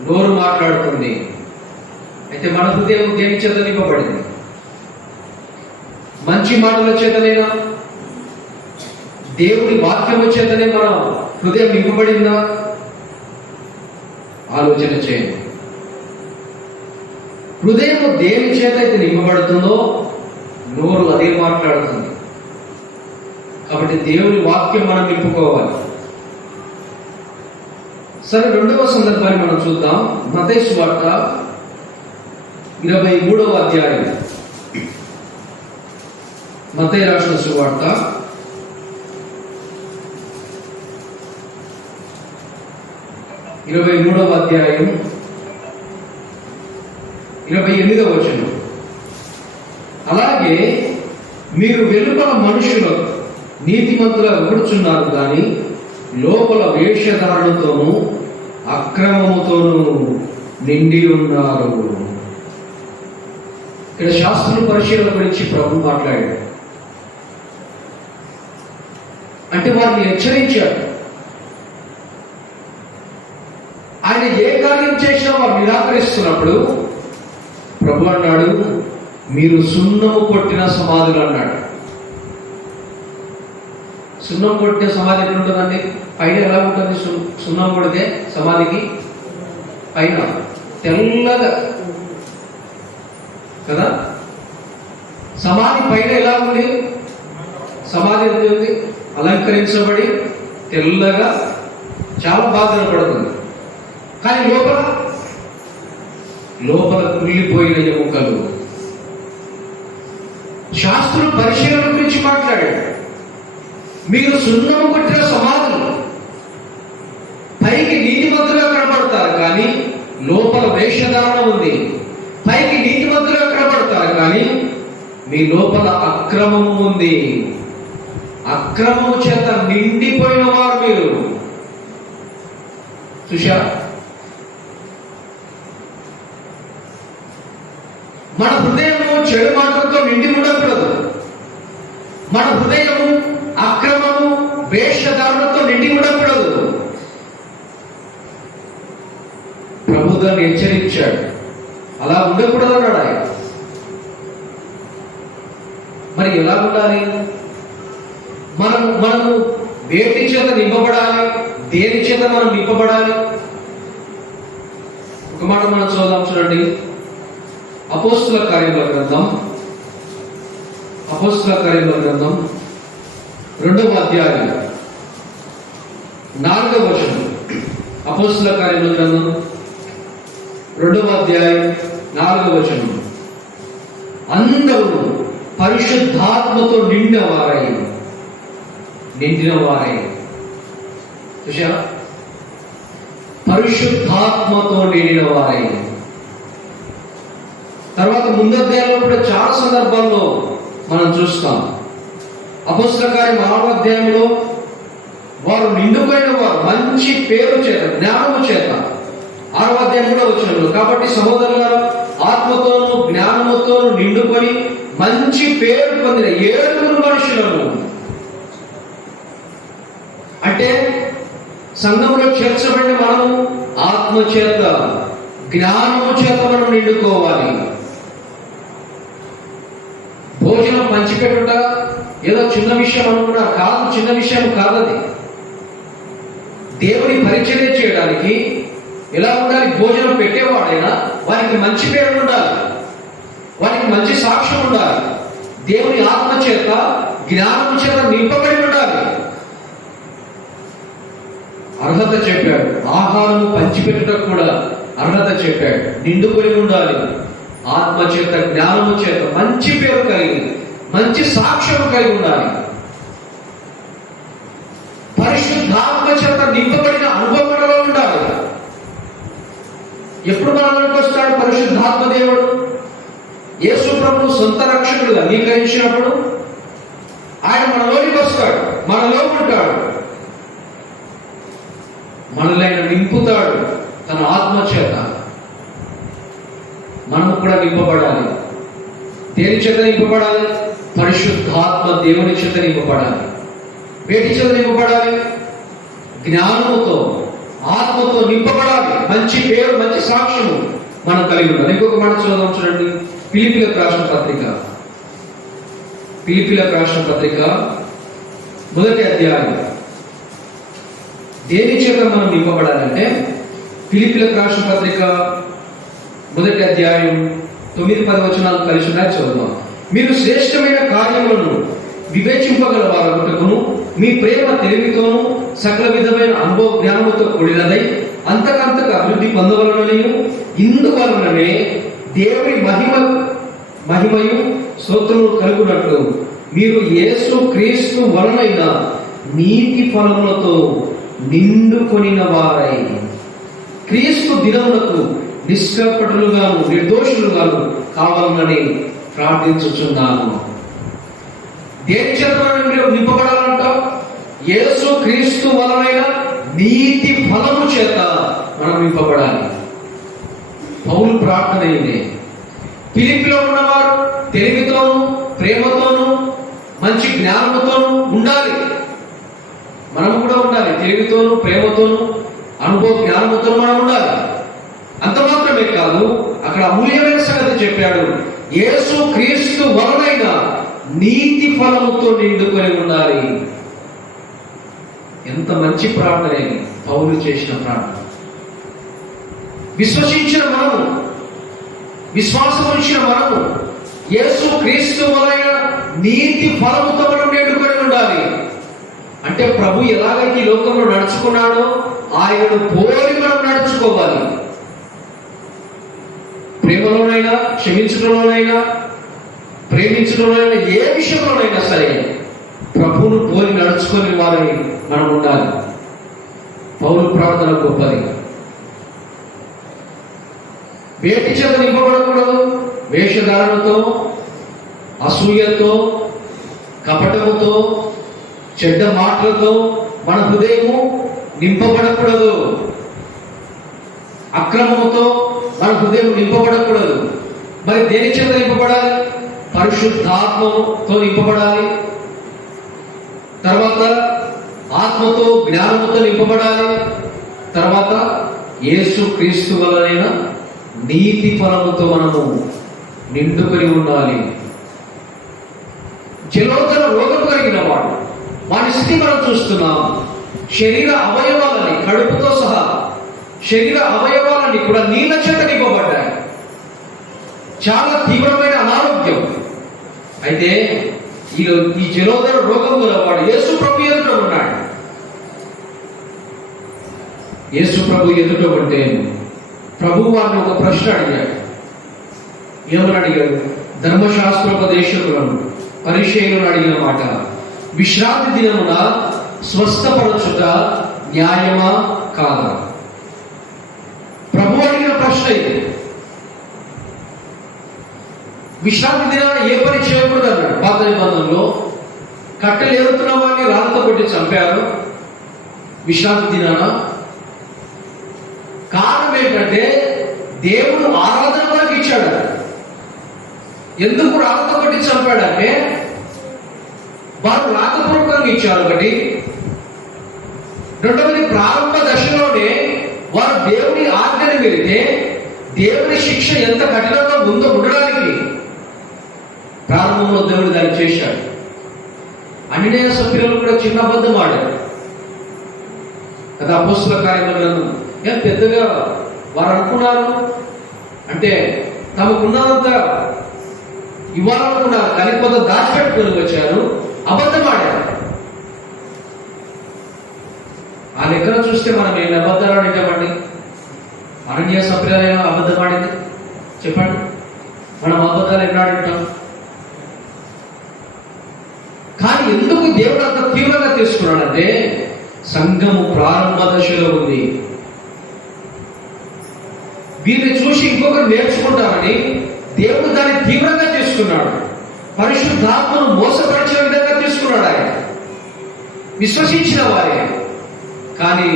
నోరు మాట్లాడుతుంది. అయితే మన హృదయం దేని చేత నింపబడింది? మంచి మాటల చేతనేనా? దేవుడి వాక్యము చేతనే మన హృదయం నింపబడిందా? ఆలోచన చేయండి. హృదయం దేని చేత అయితే నింపబడుతుందో నోరు అదే మాట్లాడుతుంది. కాబట్టి దేవుని వాక్యం మనం నింపుకోవాలి. సరే, రెండవ సందర్భాన్ని మనం చూద్దాం. మత్తయి సువార్త 23వ అధ్యాయం. మత్తయి రాసిన సువార్త 23వ అధ్యాయం 28వ వచనం. అలాగే మీరు వెలుపల మనుషులు నీతిమంతులుగా కూర్చున్నారు కానీ లోపల వేషధారణతోనూ అక్రమముతోనూ నిండి ఉన్నారు. ఇక్కడ శాస్త్రుల పరిశీలన గురించి ప్రభు మాట్లాడాడు. అంటే వారిని హెచ్చరించాడు. ఆయన ఏ కార్యం చేసినా వారు నిరాకరిస్తున్నప్పుడు ప్రభు అన్నాడు, మీరు సున్నము కొట్టిన సమాధులు అన్నాడు. సున్నం కొట్టిన సమాధి ఎట్లా ఉంటుందండి? పైన ఎలా ఉంటుంది? సున్నం కొడితే సమాధికి పైన తెల్లగా కదా. సమాధి పైన ఎలా ఉంది? సమాధి ఉంది అలంకరించబడి తెల్లగా చాలా బాగా కనపడుతుంది. కానీ లోపల కుళ్ళిపోయిన ఎముకలు. శాస్త్రులు పరిశీలన గురించి మాట్లాడాడు. మీరు సున్నము కొట్టిన సమాధులు, పైకి నీతిమంతులుగా కనబడతారు కానీ లోపల వేషధారణ ఉంది. పైకి నీతిమంతులుగా కనబడతారు కానీ మీ లోపల అక్రమము ఉంది. అక్రమము చేత నిండిపోయిన వారు మీరు. చూశారా? మన హృదయము చెడు మాటలతో నిండి ఉండకూడదు. మన హృదయము అక్రమము వేషధారణతో నిండి ఉండకూడదు. ప్రభు దాన్ని హెచ్చరించాడు. అలా ఉండకూడదు అన్నాడు ఆయన. మరి ఎలా ఉండాలి? మనము వేటి చేత నింపబడాలి? దేని చేత మనం నింపబడాలి? ఒక మాట మనం చూద్దాం. చూడండి, అపోస్తుల కార్యముల గ్రంథం 2వ అధ్యాయం 4వ వచనం. అపోస్తుల కార్యముల గ్రంథం 2వ అధ్యాయం 4వ వచనం. అందరూ పరిశుద్ధాత్మతో నిండిన వారై. చూశారా? పరిశుద్ధాత్మతో నిండిన వారై. తర్వాత ముందధ్యాయంలో కూడా చాలా సందర్భాల్లో మనం చూస్తాం. అపొస్తలుల కార్యం 6వ అధ్యాయంలో వారు నిండుకొనిన వారు మంచి పేరు చేత, జ్ఞానము చేత, 6వ అధ్యాయం 3వ వచనంలో. కాబట్టి సహోదరులారా, ఆత్మతోను జ్ఞానముతోను నిండుకొని మంచి పేరు పొందిన 7 మనుషులను, అంటే సంఘంలో చేర్చబడిన మనము ఆత్మ చేత, జ్ఞానము చేత మనం నిండుకోవాలి. భోజనం పంచిపెట్టుట ఏదో చిన్న విషయం అనుకున్నా కాదు, చిన్న విషయం కాదది. దేవుని పరిచర్య చేయడానికి ఎలా ఉండాలి? భోజనం పెట్టేవాడైనా వారికి మంచి పేరు ఉండాలి, వారికి మంచి సాక్ష్యం ఉండాలి, దేవుని ఆత్మ చేత జ్ఞానం చేత నింపబడి ఉండాలి. అర్హత చెప్పాడు. ఆహారం పంచిపెట్టుటకు కూడా అర్హత చెప్పాడు. నిండుకొని ఉండాలి, ఆత్మ చేత జ్ఞానము చేత మంచి పేరు కలిగి, మంచి సాక్ష్యం కలిగి ఉండాలి. పరిశుద్ధాత్మ చేత నింపబడిన అనుభవంలో ఉండాలి. ఎప్పుడు మనలోకి వస్తాడు పరిశుద్ధాత్మ దేవుడు? యేసు ప్రభువు సొంత రక్షకుడుగా అంగీకరించినప్పుడు ఆయన మనలోనికి వస్తాడు, మనలో ఉంటాడు, మనల్ని నింపుతాడు తన ఆత్మ చేత. మనము కూడా నింపబడాలి. దేని చేత నింపబడాలి? పరిశుద్ధాత్మ దేవుని చేత నింపబడాలి. వేటి చేత నింపబడాలి? జ్ఞానముతో, ఆత్మతో నింపబడాలి. మంచి పేరు, మంచి సాక్ష్యము మనం కలిగి ఉండాలి. ఇంకొక మాట చూద్దాం, చూడండి. ఫిలిప్పీయులకు రాసిన పత్రిక, ఫిలిప్పీయులకు రాసిన పత్రిక 1వ అధ్యాయం. దేని చేత మనం నింపబడాలంటే, ఫిలిప్పీయులకు రాసిన పత్రిక 1వ అధ్యాయం 9-10 వచనాలు కలిసి ఉన్నాయి, చదువుదాం. మీరు శ్రేష్టమైన కార్యములను వివేచింపగల వారగుటకును మీ ప్రేమ తెలివితోను సకల విధమైన అనుభవ జ్ఞానముతో కూడినదై అంతకంతకు అభివృద్ధి పొందవలననియు, ఇందువలననే దేవుని మహిమయు స్తోత్రము కలుగునట్లు మీరు యేసు క్రీస్తు వలనైన నీతి ఫలములతో నిండుకొనిన వారై క్రీస్తు దినములకు నిష్కపటులుగాను నిర్దోషులుగాను కావాలని ప్రార్థించుచున్నాను. దేని చేత మీరు నింపబడాలంటాం? యేసు క్రీస్తు వలనైన నీతి ఫలము చేత మనం నింపబడాలి. పౌలు ప్రార్థన ఇదే. ఫిలిప్పీలో ఉన్నవారు తెలివితోను, ప్రేమతోను, మంచి జ్ఞానముతోను ఉండాలి. మనము కూడా ఉండాలి. తెలివితోను, ప్రేమతోను, అనుభవ జ్ఞానముతోను మనం ఉండాలి. అంత మాత్రమే కాదు, అక్కడ అమూల్యమైన సంగతి చెప్పాడు. యేసు క్రీస్తు వలనైన నీతి ఫలముతో నిండుకొని ఉండాలి. ఎంత మంచి ప్రార్థన ఇది, పౌలు చేసిన ప్రార్థన. విశ్వసించిన మనము, విశ్వాసం ఉంచిన మనము యేసు క్రీస్తు వలన నీతి ఫలముతో మనం నిండుకొని ఉండాలి. అంటే ప్రభు ఎలాగైతే ఈ లోకంలో నడుచుకున్నాడో ఆయనను పోలి మనం నడుచుకోవాలి. ప్రేమలోనైనా, క్షమించడంలోనైనా, ప్రేమించడంలోనైనా, ఏ విషయంలోనైనా సరే ప్రభువును పోలి నడుచుకొని వారిని మనం ఉండాలి. పౌలు ప్రార్థన గొప్పది. వేటి చేత నింపబడకూడదు? వేషధారణతో, అసూయతో, కపటముతో, చెడ్డ మాటలతో మన హృదయము నింపబడకూడదు. అక్రమముతో మన హృదయం నింపబడకూడదు. మరి దేని చేత నింపబడాలి? పరిశుద్ధాత్మతో నింపబడాలి. తర్వాత ఆత్మతో, జ్ఞానముతో నింపబడాలి. తర్వాత యేసు క్రీస్తు వలనైన నీతి ఫలముతో మనము నిండుకొని ఉండాలి. జలోదర రోగం కలిగిన వాడు, వాని స్థితి మనం చూస్తున్నాం. శరీర అవయవాలని, కడుపుతో సహా శరీర అవయవాలని కూడా నీళ్ళ చేత నింపబడ్డాయి. చాలా తీవ్రమైన అనారోగ్యం. అయితే ఈ జలోదర రోగం గల వాడు యేసు ప్రభు ఎదుట ఉన్నాడు. యేసు ప్రభు ఎదుట ఉంటే ప్రభు వారిని ఒక ప్రశ్న అడిగాడు. ఏమని అడిగాడు? ధర్మశాస్త్రోపదేశకులను, పరిచయులను అడిగిన మాట, విశ్రాంతి దినమున స్వస్థపరచుట న్యాయమా కాదా? ప్రభు అడిగిన ప్రశ్న ఇది. విశ్రాంతి దినాన ఏ పని చేయకూడదు అన్నాడు. పాత నిబంధనలో కట్టెలేరుతున్న వాడిని రాళ్ళతో కొట్టి చంపారు విశ్రాంతి దినాన. కారణం ఏంటంటే దేవుడు ఆరాధన వరకు ఇచ్చాడు. ఎందుకు రాళ్ళతో కొట్టి చంపాడంటే వారు రాతపూర్వకంగా ఇచ్చారు ఒకటి. రెండవది, ప్రారంభ దశలోనే వారు దేవుని ఆజ్ఞను వెళితే దేవుని శిక్ష ఎంత కఠినంగా ఉందో ఉండడానికి ప్రారంభంలో దేవుడు దాన్ని చేశాడు. అన్యదేశ పిల్లలు కూడా చిన్న అబద్ధం ఆడారు కదా. అపోస్తలుల కార్యముల గ్రంథం ఏం పెద్దగా వారు అనుకున్నారు అంటే తమకున్నంత ఇవ్వాలనుకున్నారు, కానీ కొంత దాచిపెట్టుకొని వచ్చారు, అబద్ధం ఆడారు. ఆ లెక్కన చూస్తే మనం ఎన్ని అబద్ధాలు ఆడించామండి? అరణ్య సంప్రదాయం అబద్ధం ఆడింది చెప్పండి. మనం అబద్ధాలు ఎన్ని ఆడింటాం? కానీ ఎందుకు దేవుడు అంత తీవ్రంగా తీసుకున్నాడంటే సంఘము ప్రారంభ దశలో ఉంది. వీరిని చూసి ఇంకొకరు నేర్చుకుంటారని దేవుడు దాన్ని తీవ్రంగా తీసుకున్నాడు. పరిశుద్ధాత్మను మోసపరిచే విధంగా తీసుకున్నాడు ఆయన, విశ్వసించిన వారే. కానీ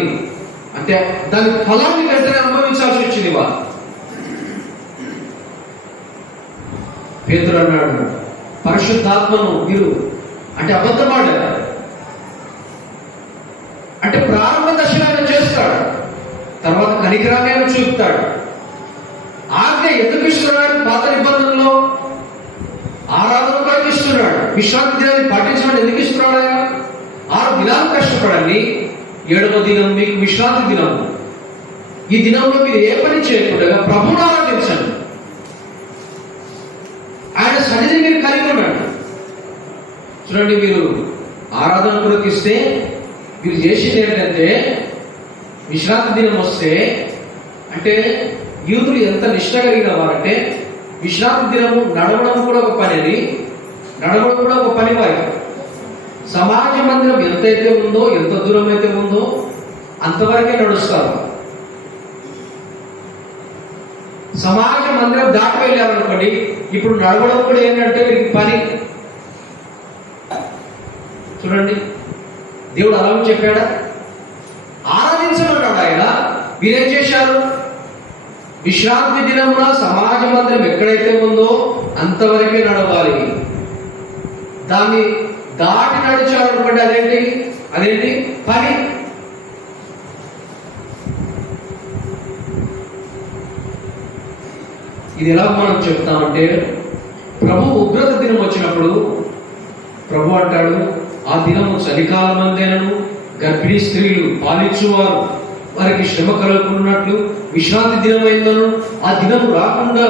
అంటే దాని ఫలాన్ని వెంటనే అనుభవించాల్సి వచ్చింది వారు. పేతురు అన్నాడు, పరిశుద్ధాత్మను మీరు అంటే అబద్ధమాడారు. అంటే ప్రారంభ దశలో ఆయన చేస్తాడు, తర్వాత కనికరాన్ని ఆయన చూపుతాడు. ఆజ్ఞ ఎందుకు ఇస్తున్నాడు? పాత నిబంధనలో ఆరాధన కొరకు ఇస్తున్నాడు. విశ్రాంతి దినాన్ని పాటించడం ఎందుకు ఇస్తున్నాడు? ఆయన 6 దినాలు కష్టపడండి, 7వ దినం మీకు విశ్రాంతి దినం. ఈ దినంలో మీరు ఏ పని చేయకుండా ప్రభువును ఆరాధించండి, ఆయన సన్నిధిని మీరు కలిగి ఉండండి. చూడండి, మీరు ఆరాధన కొరకు ఇస్తే మీరు చేసేది ఏంటంటే విశ్రాంతి దినం వస్తే అంటే యూదులు ఎంత నిష్ట కలిగిన వారంటే విశ్రాంతి దినము నడవడం కూడా ఒక పని, అది నడవడం కూడా ఒక పని. వారి సమాజ మందిరం ఎంతైతే ఉందో, ఎంత దూరం అయితే ఉందో అంతవరకే నడుస్తారు. సమాజ మందిరం దాటి వెళ్ళారనుకోండి, ఇప్పుడు నడవడం కూడా ఏంటంటే వీరికి పని. చూడండి, దేవుడు అలా చెప్పాడా? ఆరాధించమన్నాడు ఆయన. వీరేం చేశారు? విశ్రాంతి దినమున సమాజ మందిరం ఎక్కడైతే ఉందో అంతవరకే నడవాలి. దాన్ని దాటి నడిచారు అనుకోండి, అదేంటి పని. ఇది ఎలా మనం చెప్తామంటే, ప్రభు ఉగ్రత దినం వచ్చినప్పుడు ప్రభు అంటాడు, ఆ దినము చలికాలం అందేనను గర్భిణీ స్త్రీలు పాలించువారు వారికి శ్రమ కలుగుకున్నట్లు విశ్రాంతి దినం అయిందను ఆ దినం రాకుండా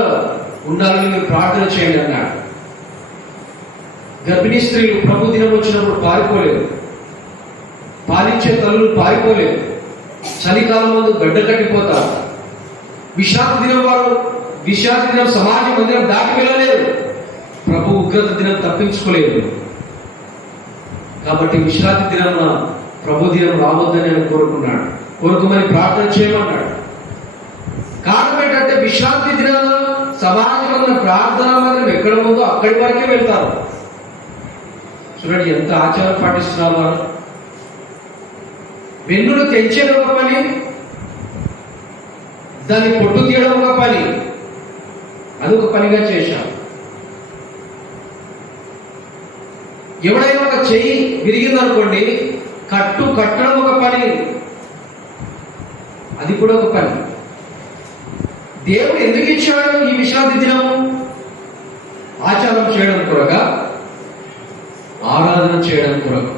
ఉండాలని మీరు ప్రార్థన చేయండి అన్నాడు. గర్భిణీ స్త్రీలు ప్రభు దినం వచ్చినప్పుడు పారిపోలేదు, పాలించే తల్లులు పారిపోలేదు, చలికాలం ముందు గడ్డ కట్టిపోతారు. విశ్రాంతి దినం వారు విశ్రాంతి దినం సమాజ మందిరం దాటి వెళ్ళలేదు, ప్రభు ఉగ్రత దినం తప్పించుకోలేదు. కాబట్టి విశ్రాంతి దినం ప్రభు దినం రావద్దని ఆయన కోరుకున్నాడు, కోరుకోమని ప్రార్థన చేయమన్నాడు. కారణం ఏంటంటే విశ్రాంతి దినాల సమాజ మందిరం ప్రార్థన మందిరం ఎక్కడ ఉందో అక్కడి వరకే వెళ్తారు. చూడండి ఎంత ఆచారం పాటిస్తున్నారు వారు. వెన్నులు తెంచేది ఒక పని, దాన్ని పొట్టు తీయడం ఒక పని, అది ఒక పనిగా చేశాం. ఎవడైనా ఒక చెయ్యి విరిగిందనుకోండి, కట్టడం ఒక పని, అది కూడా ఒక పని. దేవుడు ఎందుకు ఇచ్చాడు ఈ విశ్రాంతి దినము? ఆచారం చేయడం కొరక, ఆరాధన చేయడం కొరకు.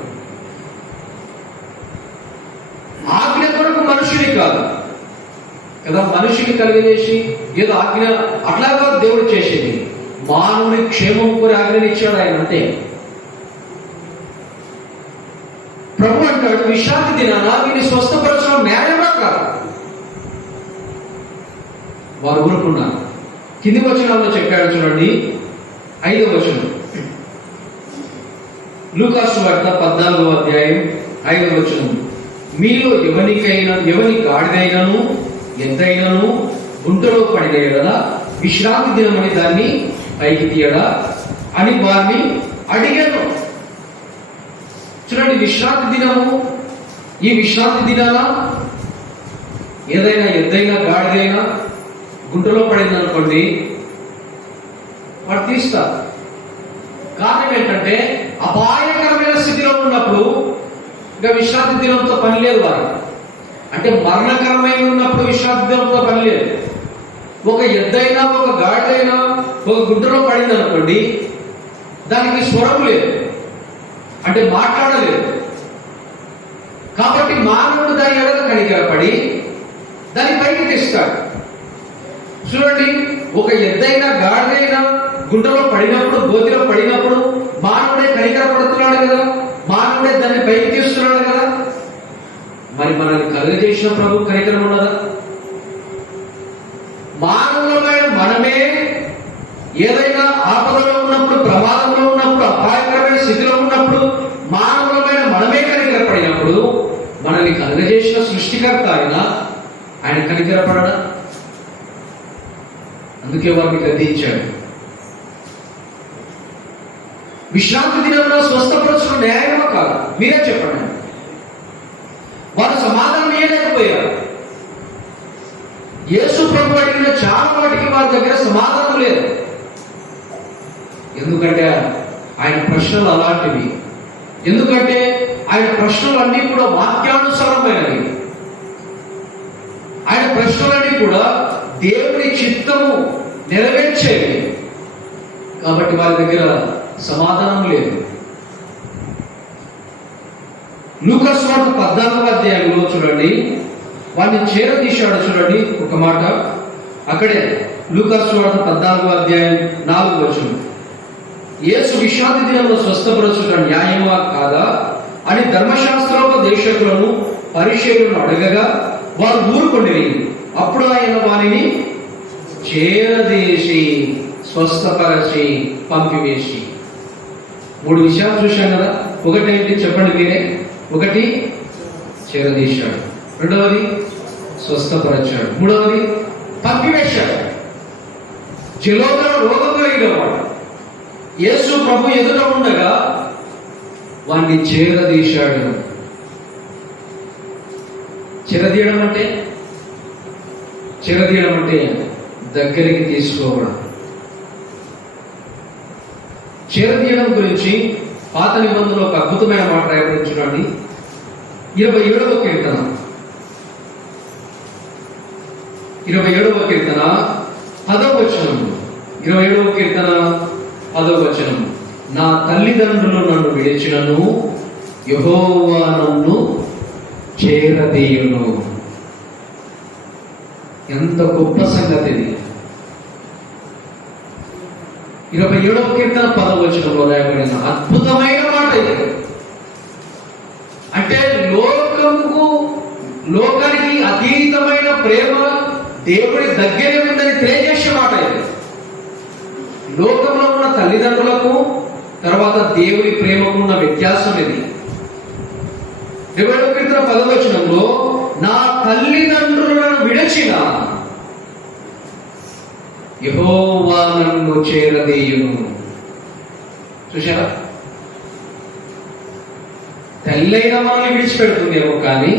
ఆజ్ఞ కొరకు మనుషుని కాదు కదా, మనిషిని కలిగజేసి ఏదో ఆజ్ఞ అట్లాగా దేవుడు చేసేది. మానవుని క్షేమం కోరి ఆజ్ఞని ఇచ్చాడు ఆయన, అంతే. ప్రభు అంటాడు, విశ్రాంతి దినాన వీరిని స్వస్థపరచడం న్యాయమా కాదు? వారు ఊరుకున్నారు. కింది వచనాల్లో చెప్పాడు చూడండి, 5వ వచనం, లూకాసు వార్త 14వ అధ్యాయం 5వ వచనం. మీలో ఎవని గాడిదైనను ఎంతైనను గుంటలో పడిన కదా విశ్రాంతి దినమని దాన్ని పైకి తీయడా అని వారిని అడిగాను. చూడండి, విశ్రాంతి దినము, ఈ విశ్రాంతి దినాన ఏదైనా ఎద్దైనా గాడిదైనా గుంటలో పడింది అనుకోండి, వాడు తీస్తారు. కారణం ఏంటంటే అపాయకరమైన స్థితిలో ఉన్నప్పుడు ఇంకా విశ్రాంతి దినంతో పని లేదు వారు. అంటే మరణకరమైన ఉన్నప్పుడు విశ్రాంతి దినంతో పని లేదు. ఒక ఎద్దైనా ఒక గాడిదైనా ఒక గుంటలో పడింది అనుకోండి, దానికి స్వరం లేదు, అంటే మాట్లాడలేదు. కాబట్టి మానవుడు దాని ఎడల కనికరపడి దాన్ని పైకి తెస్తాడు. చూడండి, ఒక ఎద్దైనా గాడిదైనా గుంటలో పడినప్పుడు, గోతిలో పడినప్పుడు మానవుడే కనికరపడుతున్నాడు కదా, మానవుడే దాన్ని పైకి తీస్తున్నాడు కదా. మరి మనల్ని కలుగజేసిన ప్రభు కనికరం ఉన్నదా? మానవులమైన మనమే ఏదైనా ఆపదలో ఉన్నప్పుడు, ప్రమాదంలో ఉన్నప్పుడు, అపాయకరమైన స్థితిలో ఉన్నప్పుడు మానవులమైన మనమే కనికరపడినప్పుడు మనల్ని కలుగజేసిన సృష్టికర్త ఆయన కనికరపడడా? అందుకే వారిని గద్దించాడు. విశ్రాంతి దినంలో స్వస్థపరచడం న్యాయమా కాదు? మీరే చెప్పండి. వారు సమాధానం ఇవ్వలేకపోయారు. యేసు ప్రభు అడిగిన చాలా వాటికి వారి దగ్గర సమాధానం లేదు. ఎందుకంటే ఆయన ప్రశ్నలు అలాంటివి. ఎందుకంటే ఆయన ప్రశ్నలన్నీ కూడా వాక్యానుసారమైనవి. ఆయన ప్రశ్నలన్నీ కూడా దేవుని చిత్తము నెరవేర్చేవి. కాబట్టి వారి దగ్గర సమాధానం లేదు. లూకాసు సువార్త 14వ అధ్యాయంలో చూడండి, వాడిని చేరదీశాడు. చూడండి ఒక మాట అక్కడే, లూకాసు సువార్త 14వ అధ్యాయం 4వ వచనం. యేసు విశ్రాంతి దినంలో స్వస్థపరచుట న్యాయమా కాదా అని ధర్మశాస్త్రోపదేశకులను పరిచయులను అడగగా వారు ఊరుకొండిరి. అప్పుడు ఆయన వారిని చేరదీసి స్వస్థపరచి పంపివేసి. 3 విషయాలు చూశాం కదా. ఒకటి ఏంటి చెప్పండి మీరే? ఒకటి చేరదీశాడు, రెండవది స్వస్థపరచాడు, మూడవది పంపివేశాడు. జలోదర రోగం కలిగిన వాడు యేసు ప్రభు ఎదుట ఉండగా వాడిని చేరదీశాడు. చేరదీయడం అంటే దగ్గరికి తీసుకోవడం. చేరదీయడం గురించి పాత నిబంధనలో ఒక అద్భుతమైన మాట రాయబడించుకోండి. 27వ కీర్తన 10వ వచనం. 27వ కీర్తన 10వ వచనం. నా తల్లిదండ్రులు నన్ను విడిచినను యెహోవా నన్ను చేరదీయును. ఎంత గొప్ప సంగతి ఇది. 27వ కీర్తన 10వ వచనంలో రాయబడిన అద్భుతమైన మాట ఇది. అంటే లోకానికి అతీతమైన ప్రేమ దేవుడి దగ్గరే ఉందని తెలియజేసే మాట ఇది. లోకంలో ఉన్న తల్లిదండ్రులకు తర్వాత దేవుడి ప్రేమకు ఉన్న వ్యత్యాసం ఇది. 27వ కీర్తన 10వ వచనంలో నా తల్లిదండ్రులను విడిచిన యెహోవా నన్ను చేరదీయును. చూశారా? తల్లైన మనల్ని విడిచిపెడుతుందేమో కానీ,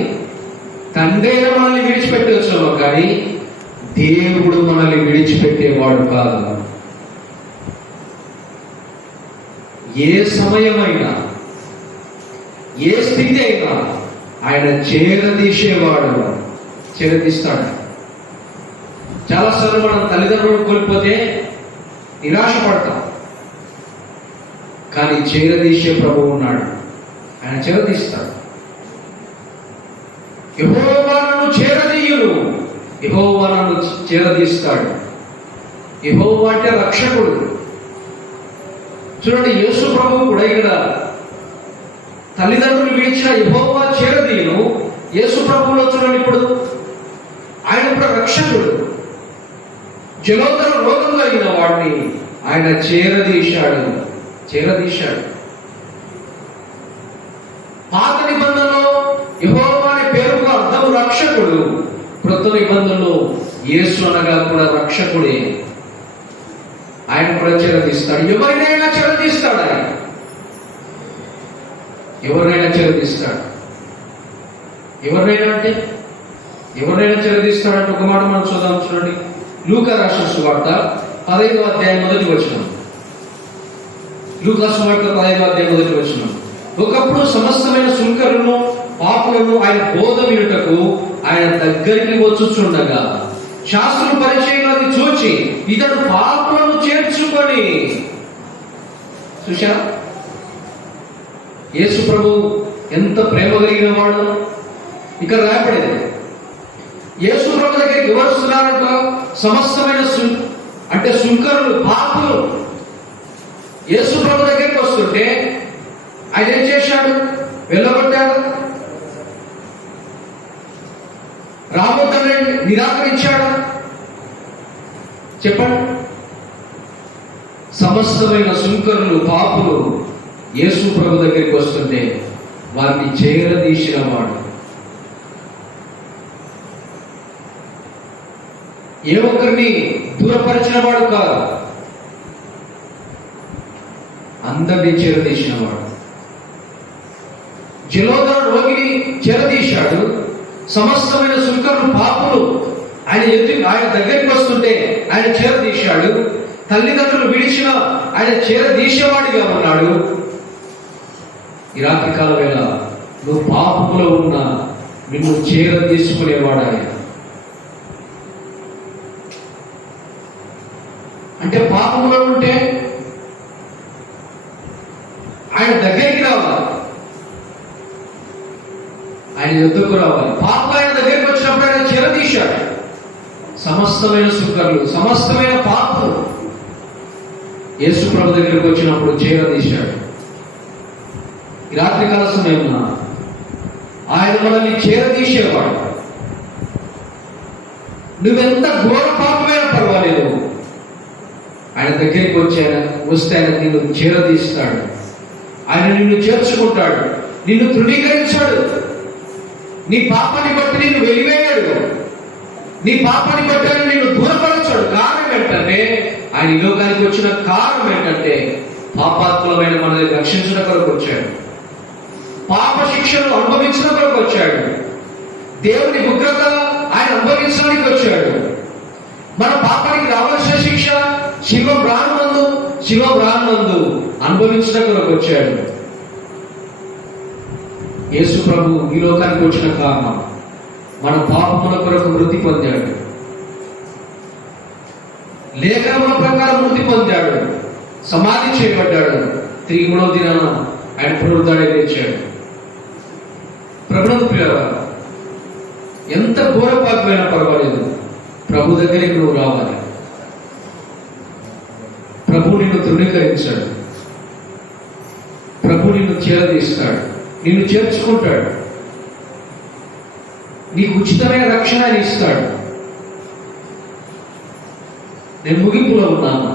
తండ్రైన మనల్ని విడిచిపెట్టవచ్చేమో కానీ దేవుడు మనల్ని విడిచిపెట్టేవాడు కాదు. ఏ సమయమైనా, ఏ స్థితి అయినా ఆయన చేరదీసేవాడు, చేరదీస్తాడు. చాలాసార్లు మనం తల్లిదండ్రులు కోల్పోతే నిరాశపడతాం, కానీ చేరదీసే ప్రభువు ఉన్నాడు. ఆయన చేరదీస్తాడు. యెహోవా నన్ను చేరదీయును, యెహోవా నన్ను చేరదీస్తాడు. యెహోవా అంటే రక్షకుడు. చూడండి, యేసు ప్రభువు కూడా ఇక్కడ తల్లిదండ్రులు విడిచిన యెహోవా చేరదీయును. యేసు ప్రభువులో చూడండి, ఇప్పుడు ఆయన ఇప్పుడు రక్షకుడు. జలోదర రోగం కలిగిన వాడిని ఆయన చేరదీశాడు. పాత నిబంధనలో యెహోవా అనే పేరుకు అర్థం రక్షకుడు. క్రొత్త నిబంధనలో యేసు అనగా కూడా రక్షకుడే. ఆయన కూడా చేరదీస్తాడు. ఎవరినైనా చేరదీస్తాడు. ఆయన ఎవరినైనా చేరదీస్తాడు. ఎవరినైనా అంటే ఎవరినైనా చేరదీస్తాడంటే ఒక మాట మనం చూద్దాం. చూడండి, లూకా రాసిన సువార్త 15వ అధ్యాయం 1వ వచనం. లూకా సువార్త 15వ అధ్యాయం 1వ వచనం. ఒకప్పుడు సమస్తమైన సుంకరులను పాపులను ఆయన బోధ వినుటకు ఆయన దగ్గరికి వచ్చుచుండగా శాస్త్రులు పరిచయం చూచి ఇతడు పాపులను చేర్చుకొని. చూశారా యేసు ప్రభు ఎంత ప్రేమ కలిగిన వాడు. ఇక్కడ రాయబడేది యేసు ప్రభు దగ్గరికి ఎవరు వస్తున్నారంట? సమస్తమైన అంటే సుంకరులు, పాపులు యేసు ప్రభు దగ్గరికి వస్తుంటే ఆయన ఏం చేశాడు? వెళ్ళగొట్టాడు, రాబోతాన్ని నిరాకరించాడు. చెప్పండి. సమస్తమైన సుంకరులు, పాపులు యేసు ప్రభు దగ్గరికి వస్తుంటే వారిని చేరదీసిన వాడు. ఏ ఒక్కరిని దూరపరిచిన వాడు కాదు, అందరినీ చేరదీసిన వాడు. జలోదర రోగిని చేరదీశాడు. సమస్తమైన సుంకరులు, పాపులు ఆయన దగ్గరికి వస్తుంటే ఆయన చేరదీశాడు. తల్లిదండ్రులు విడిచిన ఆయన చేరదీసేవాడిగా ఉన్నాడు. ఈ రాత్రి కాల వేళ నువ్వు పాపములో ఉన్నా నిన్ను చేరదీసుకునేవాడు ఆయన. అంటే పాపములో ఉంటే ఆయన దగ్గరికి రావాలి, ఆయన ఎద్దుకు రావాలి. పాపం ఆయన దగ్గరికి వచ్చినప్పుడు ఆయన చేరదీశాడు. సమస్తమైన సుంకరులు, సమస్తమైన పాపలు యేసు ప్రభు దగ్గరికి వచ్చినప్పుడు చేరదీశాడు. ఈ రాత్రికాల సమయంలో ఆయన మనల్ని చేరదీసేవాడు. నువ్వెంత ఘోర పాపమైన పర్వాలేదు, ఆయన దగ్గరికి వస్తే ఆయన నిన్ను చేరదీస్తాడు. ఆయన నిన్ను చేర్చుకుంటాడు, నిన్ను తృణీకరించాడు. నీ పాపాన్ని బట్టి నిన్ను వెలివేయాడు, నీ పాపాన్ని బట్టి ఆయన నిన్ను దూరపరచాడు. కారణం ఏంటంటే ఆయన ఈ లోకానికి వచ్చిన కారణం ఏంటంటే పాపాత్మలమైన మనల్ని రక్షించడం కొరకు వచ్చాడు, పాప శిక్షను అనుభవించడం కొరకు వచ్చాడు, దేవుని ఉగ్రత ఆయన అనుభవించడానికి వచ్చాడు. మన పాపానికి రావాల్సిన శిక్ష శిలువ మ్రాన్నందు అనుభవించడం కొరకు వచ్చాడు. యేసు ప్రభు ఈ లోకానికి వచ్చిన కారణం మన పాపముల కొరకు మృతి పొందాడు, లేఖనముల ప్రకారం మృతి పొందాడు, సమాధి చేయబడ్డాడు, తిరిగి 3వ దినాన ఆయన పునరుద్ధరణ లేచాడు. ప్రభునందు ప్రియులారా, ఎంత ఘోర పాపమైనా పర్వాలేదు, ప్రభు దగ్గరికి నువ్వు రావాలి. ప్రభు నిన్ను తృణీకరించాడు, ప్రభు నిన్ను చేరదీస్తాడు, నిన్ను చేర్చుకుంటాడు, నీకు ఉచితమైన రక్షణ ఇస్తాడు. నేను ముగింపులో ఉన్నాను.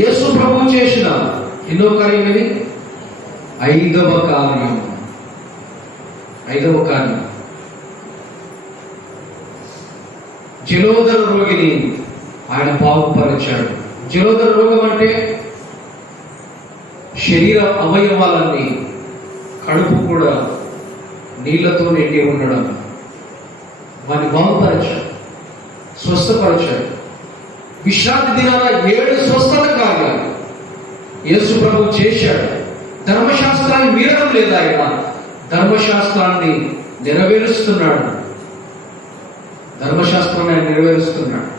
యేసు ప్రభు చేసిన ఎన్నో కార్యం ఇది? ఐదవ కార్యం. జలోదర రోగిని ఆయన బాగుపరిచాడు. జలోదర రోగం అంటే శరీర అవయవాలన్నీ, కడుపు కూడా నీళ్లతో నిండి ఉండడం. వాడిని బాగుపరిచాడు, స్వస్థపరిచాడు. విశ్రాంతి దినాన 7 స్వస్థత కార్యాలు యేసు ప్రభు చేశాడు. ధర్మశాస్త్రాన్ని మీరడం లేదా, ఆయన ధర్మశాస్త్రాన్ని నెరవేరుస్తున్నాడు. ధర్మశాస్త్రాన్ని ఆయన నెరవేరుస్తున్నాడు.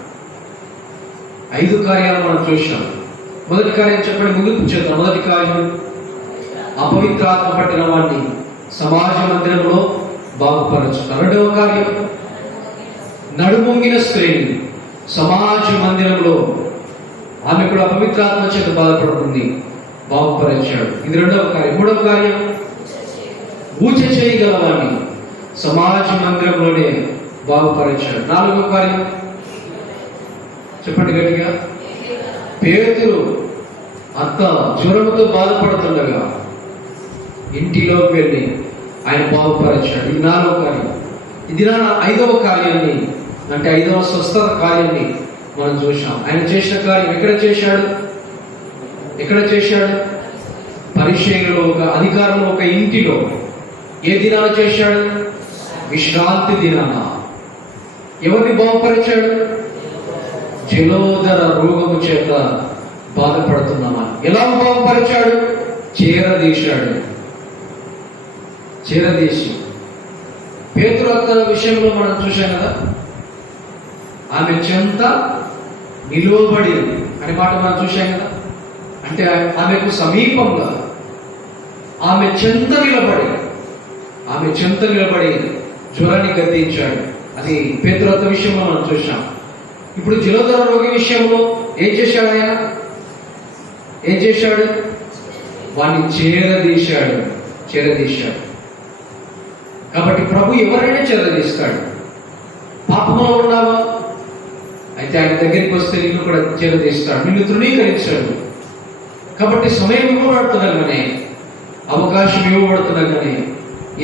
5 కార్యాలు మనం చూశాం. మొదటి కార్యం చెప్పండి, ముగింపు చేద్దాం. మొదటి కార్యం, అపవిత్రాత్మ పట్టిన వాడిని సమాజ మందిరంలో బాగుపరచుతారు. 2వ కార్యం, నడుమొంగిన స్త్రీని సమాజ మందిరంలో, ఆమె కూడా అపవిత్రాత్మ చేత బాధపడుతుంది, బాగుపరిచాడు. ఇది 2వ కార్యం. 3వ కార్యం, ఊచ చేయగలవాడిని సమాజ మందిరంలోనే బాగుపరిచాడు. 4వ కార్యం చెప్పండి గట్టిగా, పేతురు అత్త జ్వరంతో బాధపడుతుండగా ఇంటిలోకి వెళ్ళి ఆయన బాగుపరిచాడు. ఇది 4వ కార్యం. ఇది 5వ కార్యాన్ని, అంటే 5వ స్వస్థత కార్యాన్ని మనం చూసాం. ఆయన చేసిన కార్యం ఎక్కడ చేశాడు? పరిచర్యలో, ఒక అధికారంలో, ఒక ఇంటిలో ఏ దినాన చేశాడు? విశ్రాంతి దినాన. ఎవరిని బాగుపరిచాడు? జలోదర రోగము చేత బాధపడుతున్నామా. ఎలా బాగుపరిచాడు? చేరదీశాడు. చేరదీసి పేతురు అత్త విషయంలో మనం చూశాం కదా, ఆమె చెంత నిలువబడి అనే మాట మనం చూశాం కదా. అంటే ఆమెకు సమీపంగా ఆమె చెంత నిలబడి జ్వరాన్ని గద్దించాడు. అది పేతురు అత్త విషయంలో మనం చూశాం. ఇప్పుడు జలోదర రోగి విషయంలో ఏం చేశాడు? ఆయన ఏం చేశాడు? వాడిని చేరదీశాడు. కాబట్టి ప్రభు ఎవరైనా చేరదీస్తాడు. పాపంలో ఉన్నావా? అయితే ఆయన దగ్గరికి వస్తే నిన్ను కూడా చేరదీస్తాడు, నిన్ను తృణీకరించాడు. కాబట్టి సమయం ఇవ్వబడుతుండగానే, అవకాశం ఇవ్వబడుతుండగానే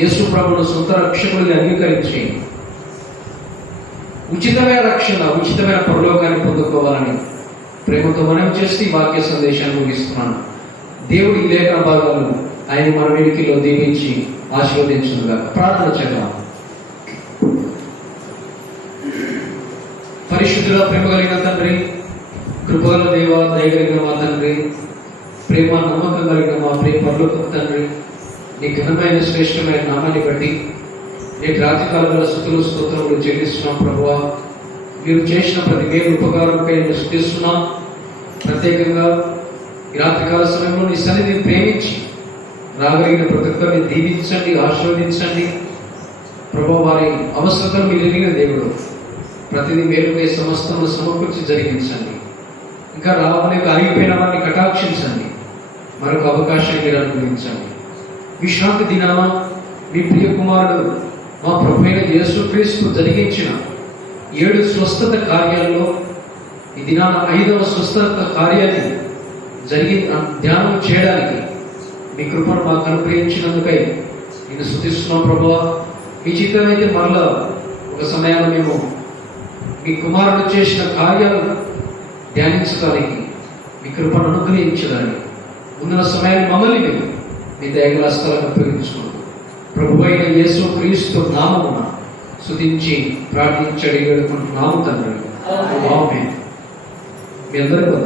యేసు ప్రభువును సొంత రక్షకుడిని అంగీకరించి ఉచితమైన రక్షణ, ఉచితమైన పరలోకాన్ని పొందుకోవాలని ప్రేమతో మనం చేసి వాక్య సందేశాన్ని ముగిస్తున్నాను. దేవుడి లేఖన భాగాలు ఆయన మన వెనుకలో దీవించి ఆశీర్వదించుగా. ప్రార్థన చేద్దాం. పరిశుద్ధుల ప్రేమ కలిగిన తండ్రి, కృపగల దేవ, దయగలిగిన మా తండ్రి, ప్రేమ నమ్మకం కలిగిన మా ప్రేమ పరలోకపు తండ్రి, నీ ఘనమైన శ్రేష్టమైన నామాన్ని బట్టి నేటి రాత్రికాలంలో స్తుతులు స్తోత్రములు చెల్లిస్తున్నాం. ప్రభువా, మీరు చేసిన ప్రతి మేలు ఉపకారంపై స్తుతిస్తున్నాం. ప్రత్యేకంగా ఈ రాత్రికాల సమయంలో నీ సన్నిధిని ప్రేమించి రాగలిగిన ప్రతి ఒక్కరిని దీవించండి, ఆశీర్వదించండి. ప్రభువా, వారి అవసరతలు మీరు ఎరిగిన దేవుడు, ప్రతిదీ మేలుపై సమస్తము సమకూర్చి జరిగించండి. ఇంకా రావలేక ఆగిపోయిన వారిని కటాక్షించండి. మరొక అవకాశాన్ని మీరు అనుగ్రహించండి. విశ్రాంతి దినాన మీ ప్రియ కుమారుడు మా ప్రభువైన యేసుక్రీస్తు జరిగించిన 7 స్వస్థత కార్యాల్లో ఈ దినాన 5వ స్వస్థత కార్యాన్ని ధ్యానం చేయడానికి మీ కృపను మాకు అనుగ్రహించినందుకై నేను స్తుతిస్తున్నాం. ప్రభువా, మీ చిత్తమైతే మరలా ఒక సమయాన్ని మేము మీ కుమారుడు చేసిన కార్యాలు ధ్యానించడానికి మీ కృపను అనుగ్రహించడానికి ముందున్న సమయాన్ని మమ్మల్ని మేము మీ దయగల హస్తాలకు అప్పగించుకున్నాం. ప్రభువైన యేసుక్రీస్తు నామమున స్తుతించి ప్రార్థించడి వేడుకుంటున్నాము తండ్రి. ఆమేన్. మీ అందరికీ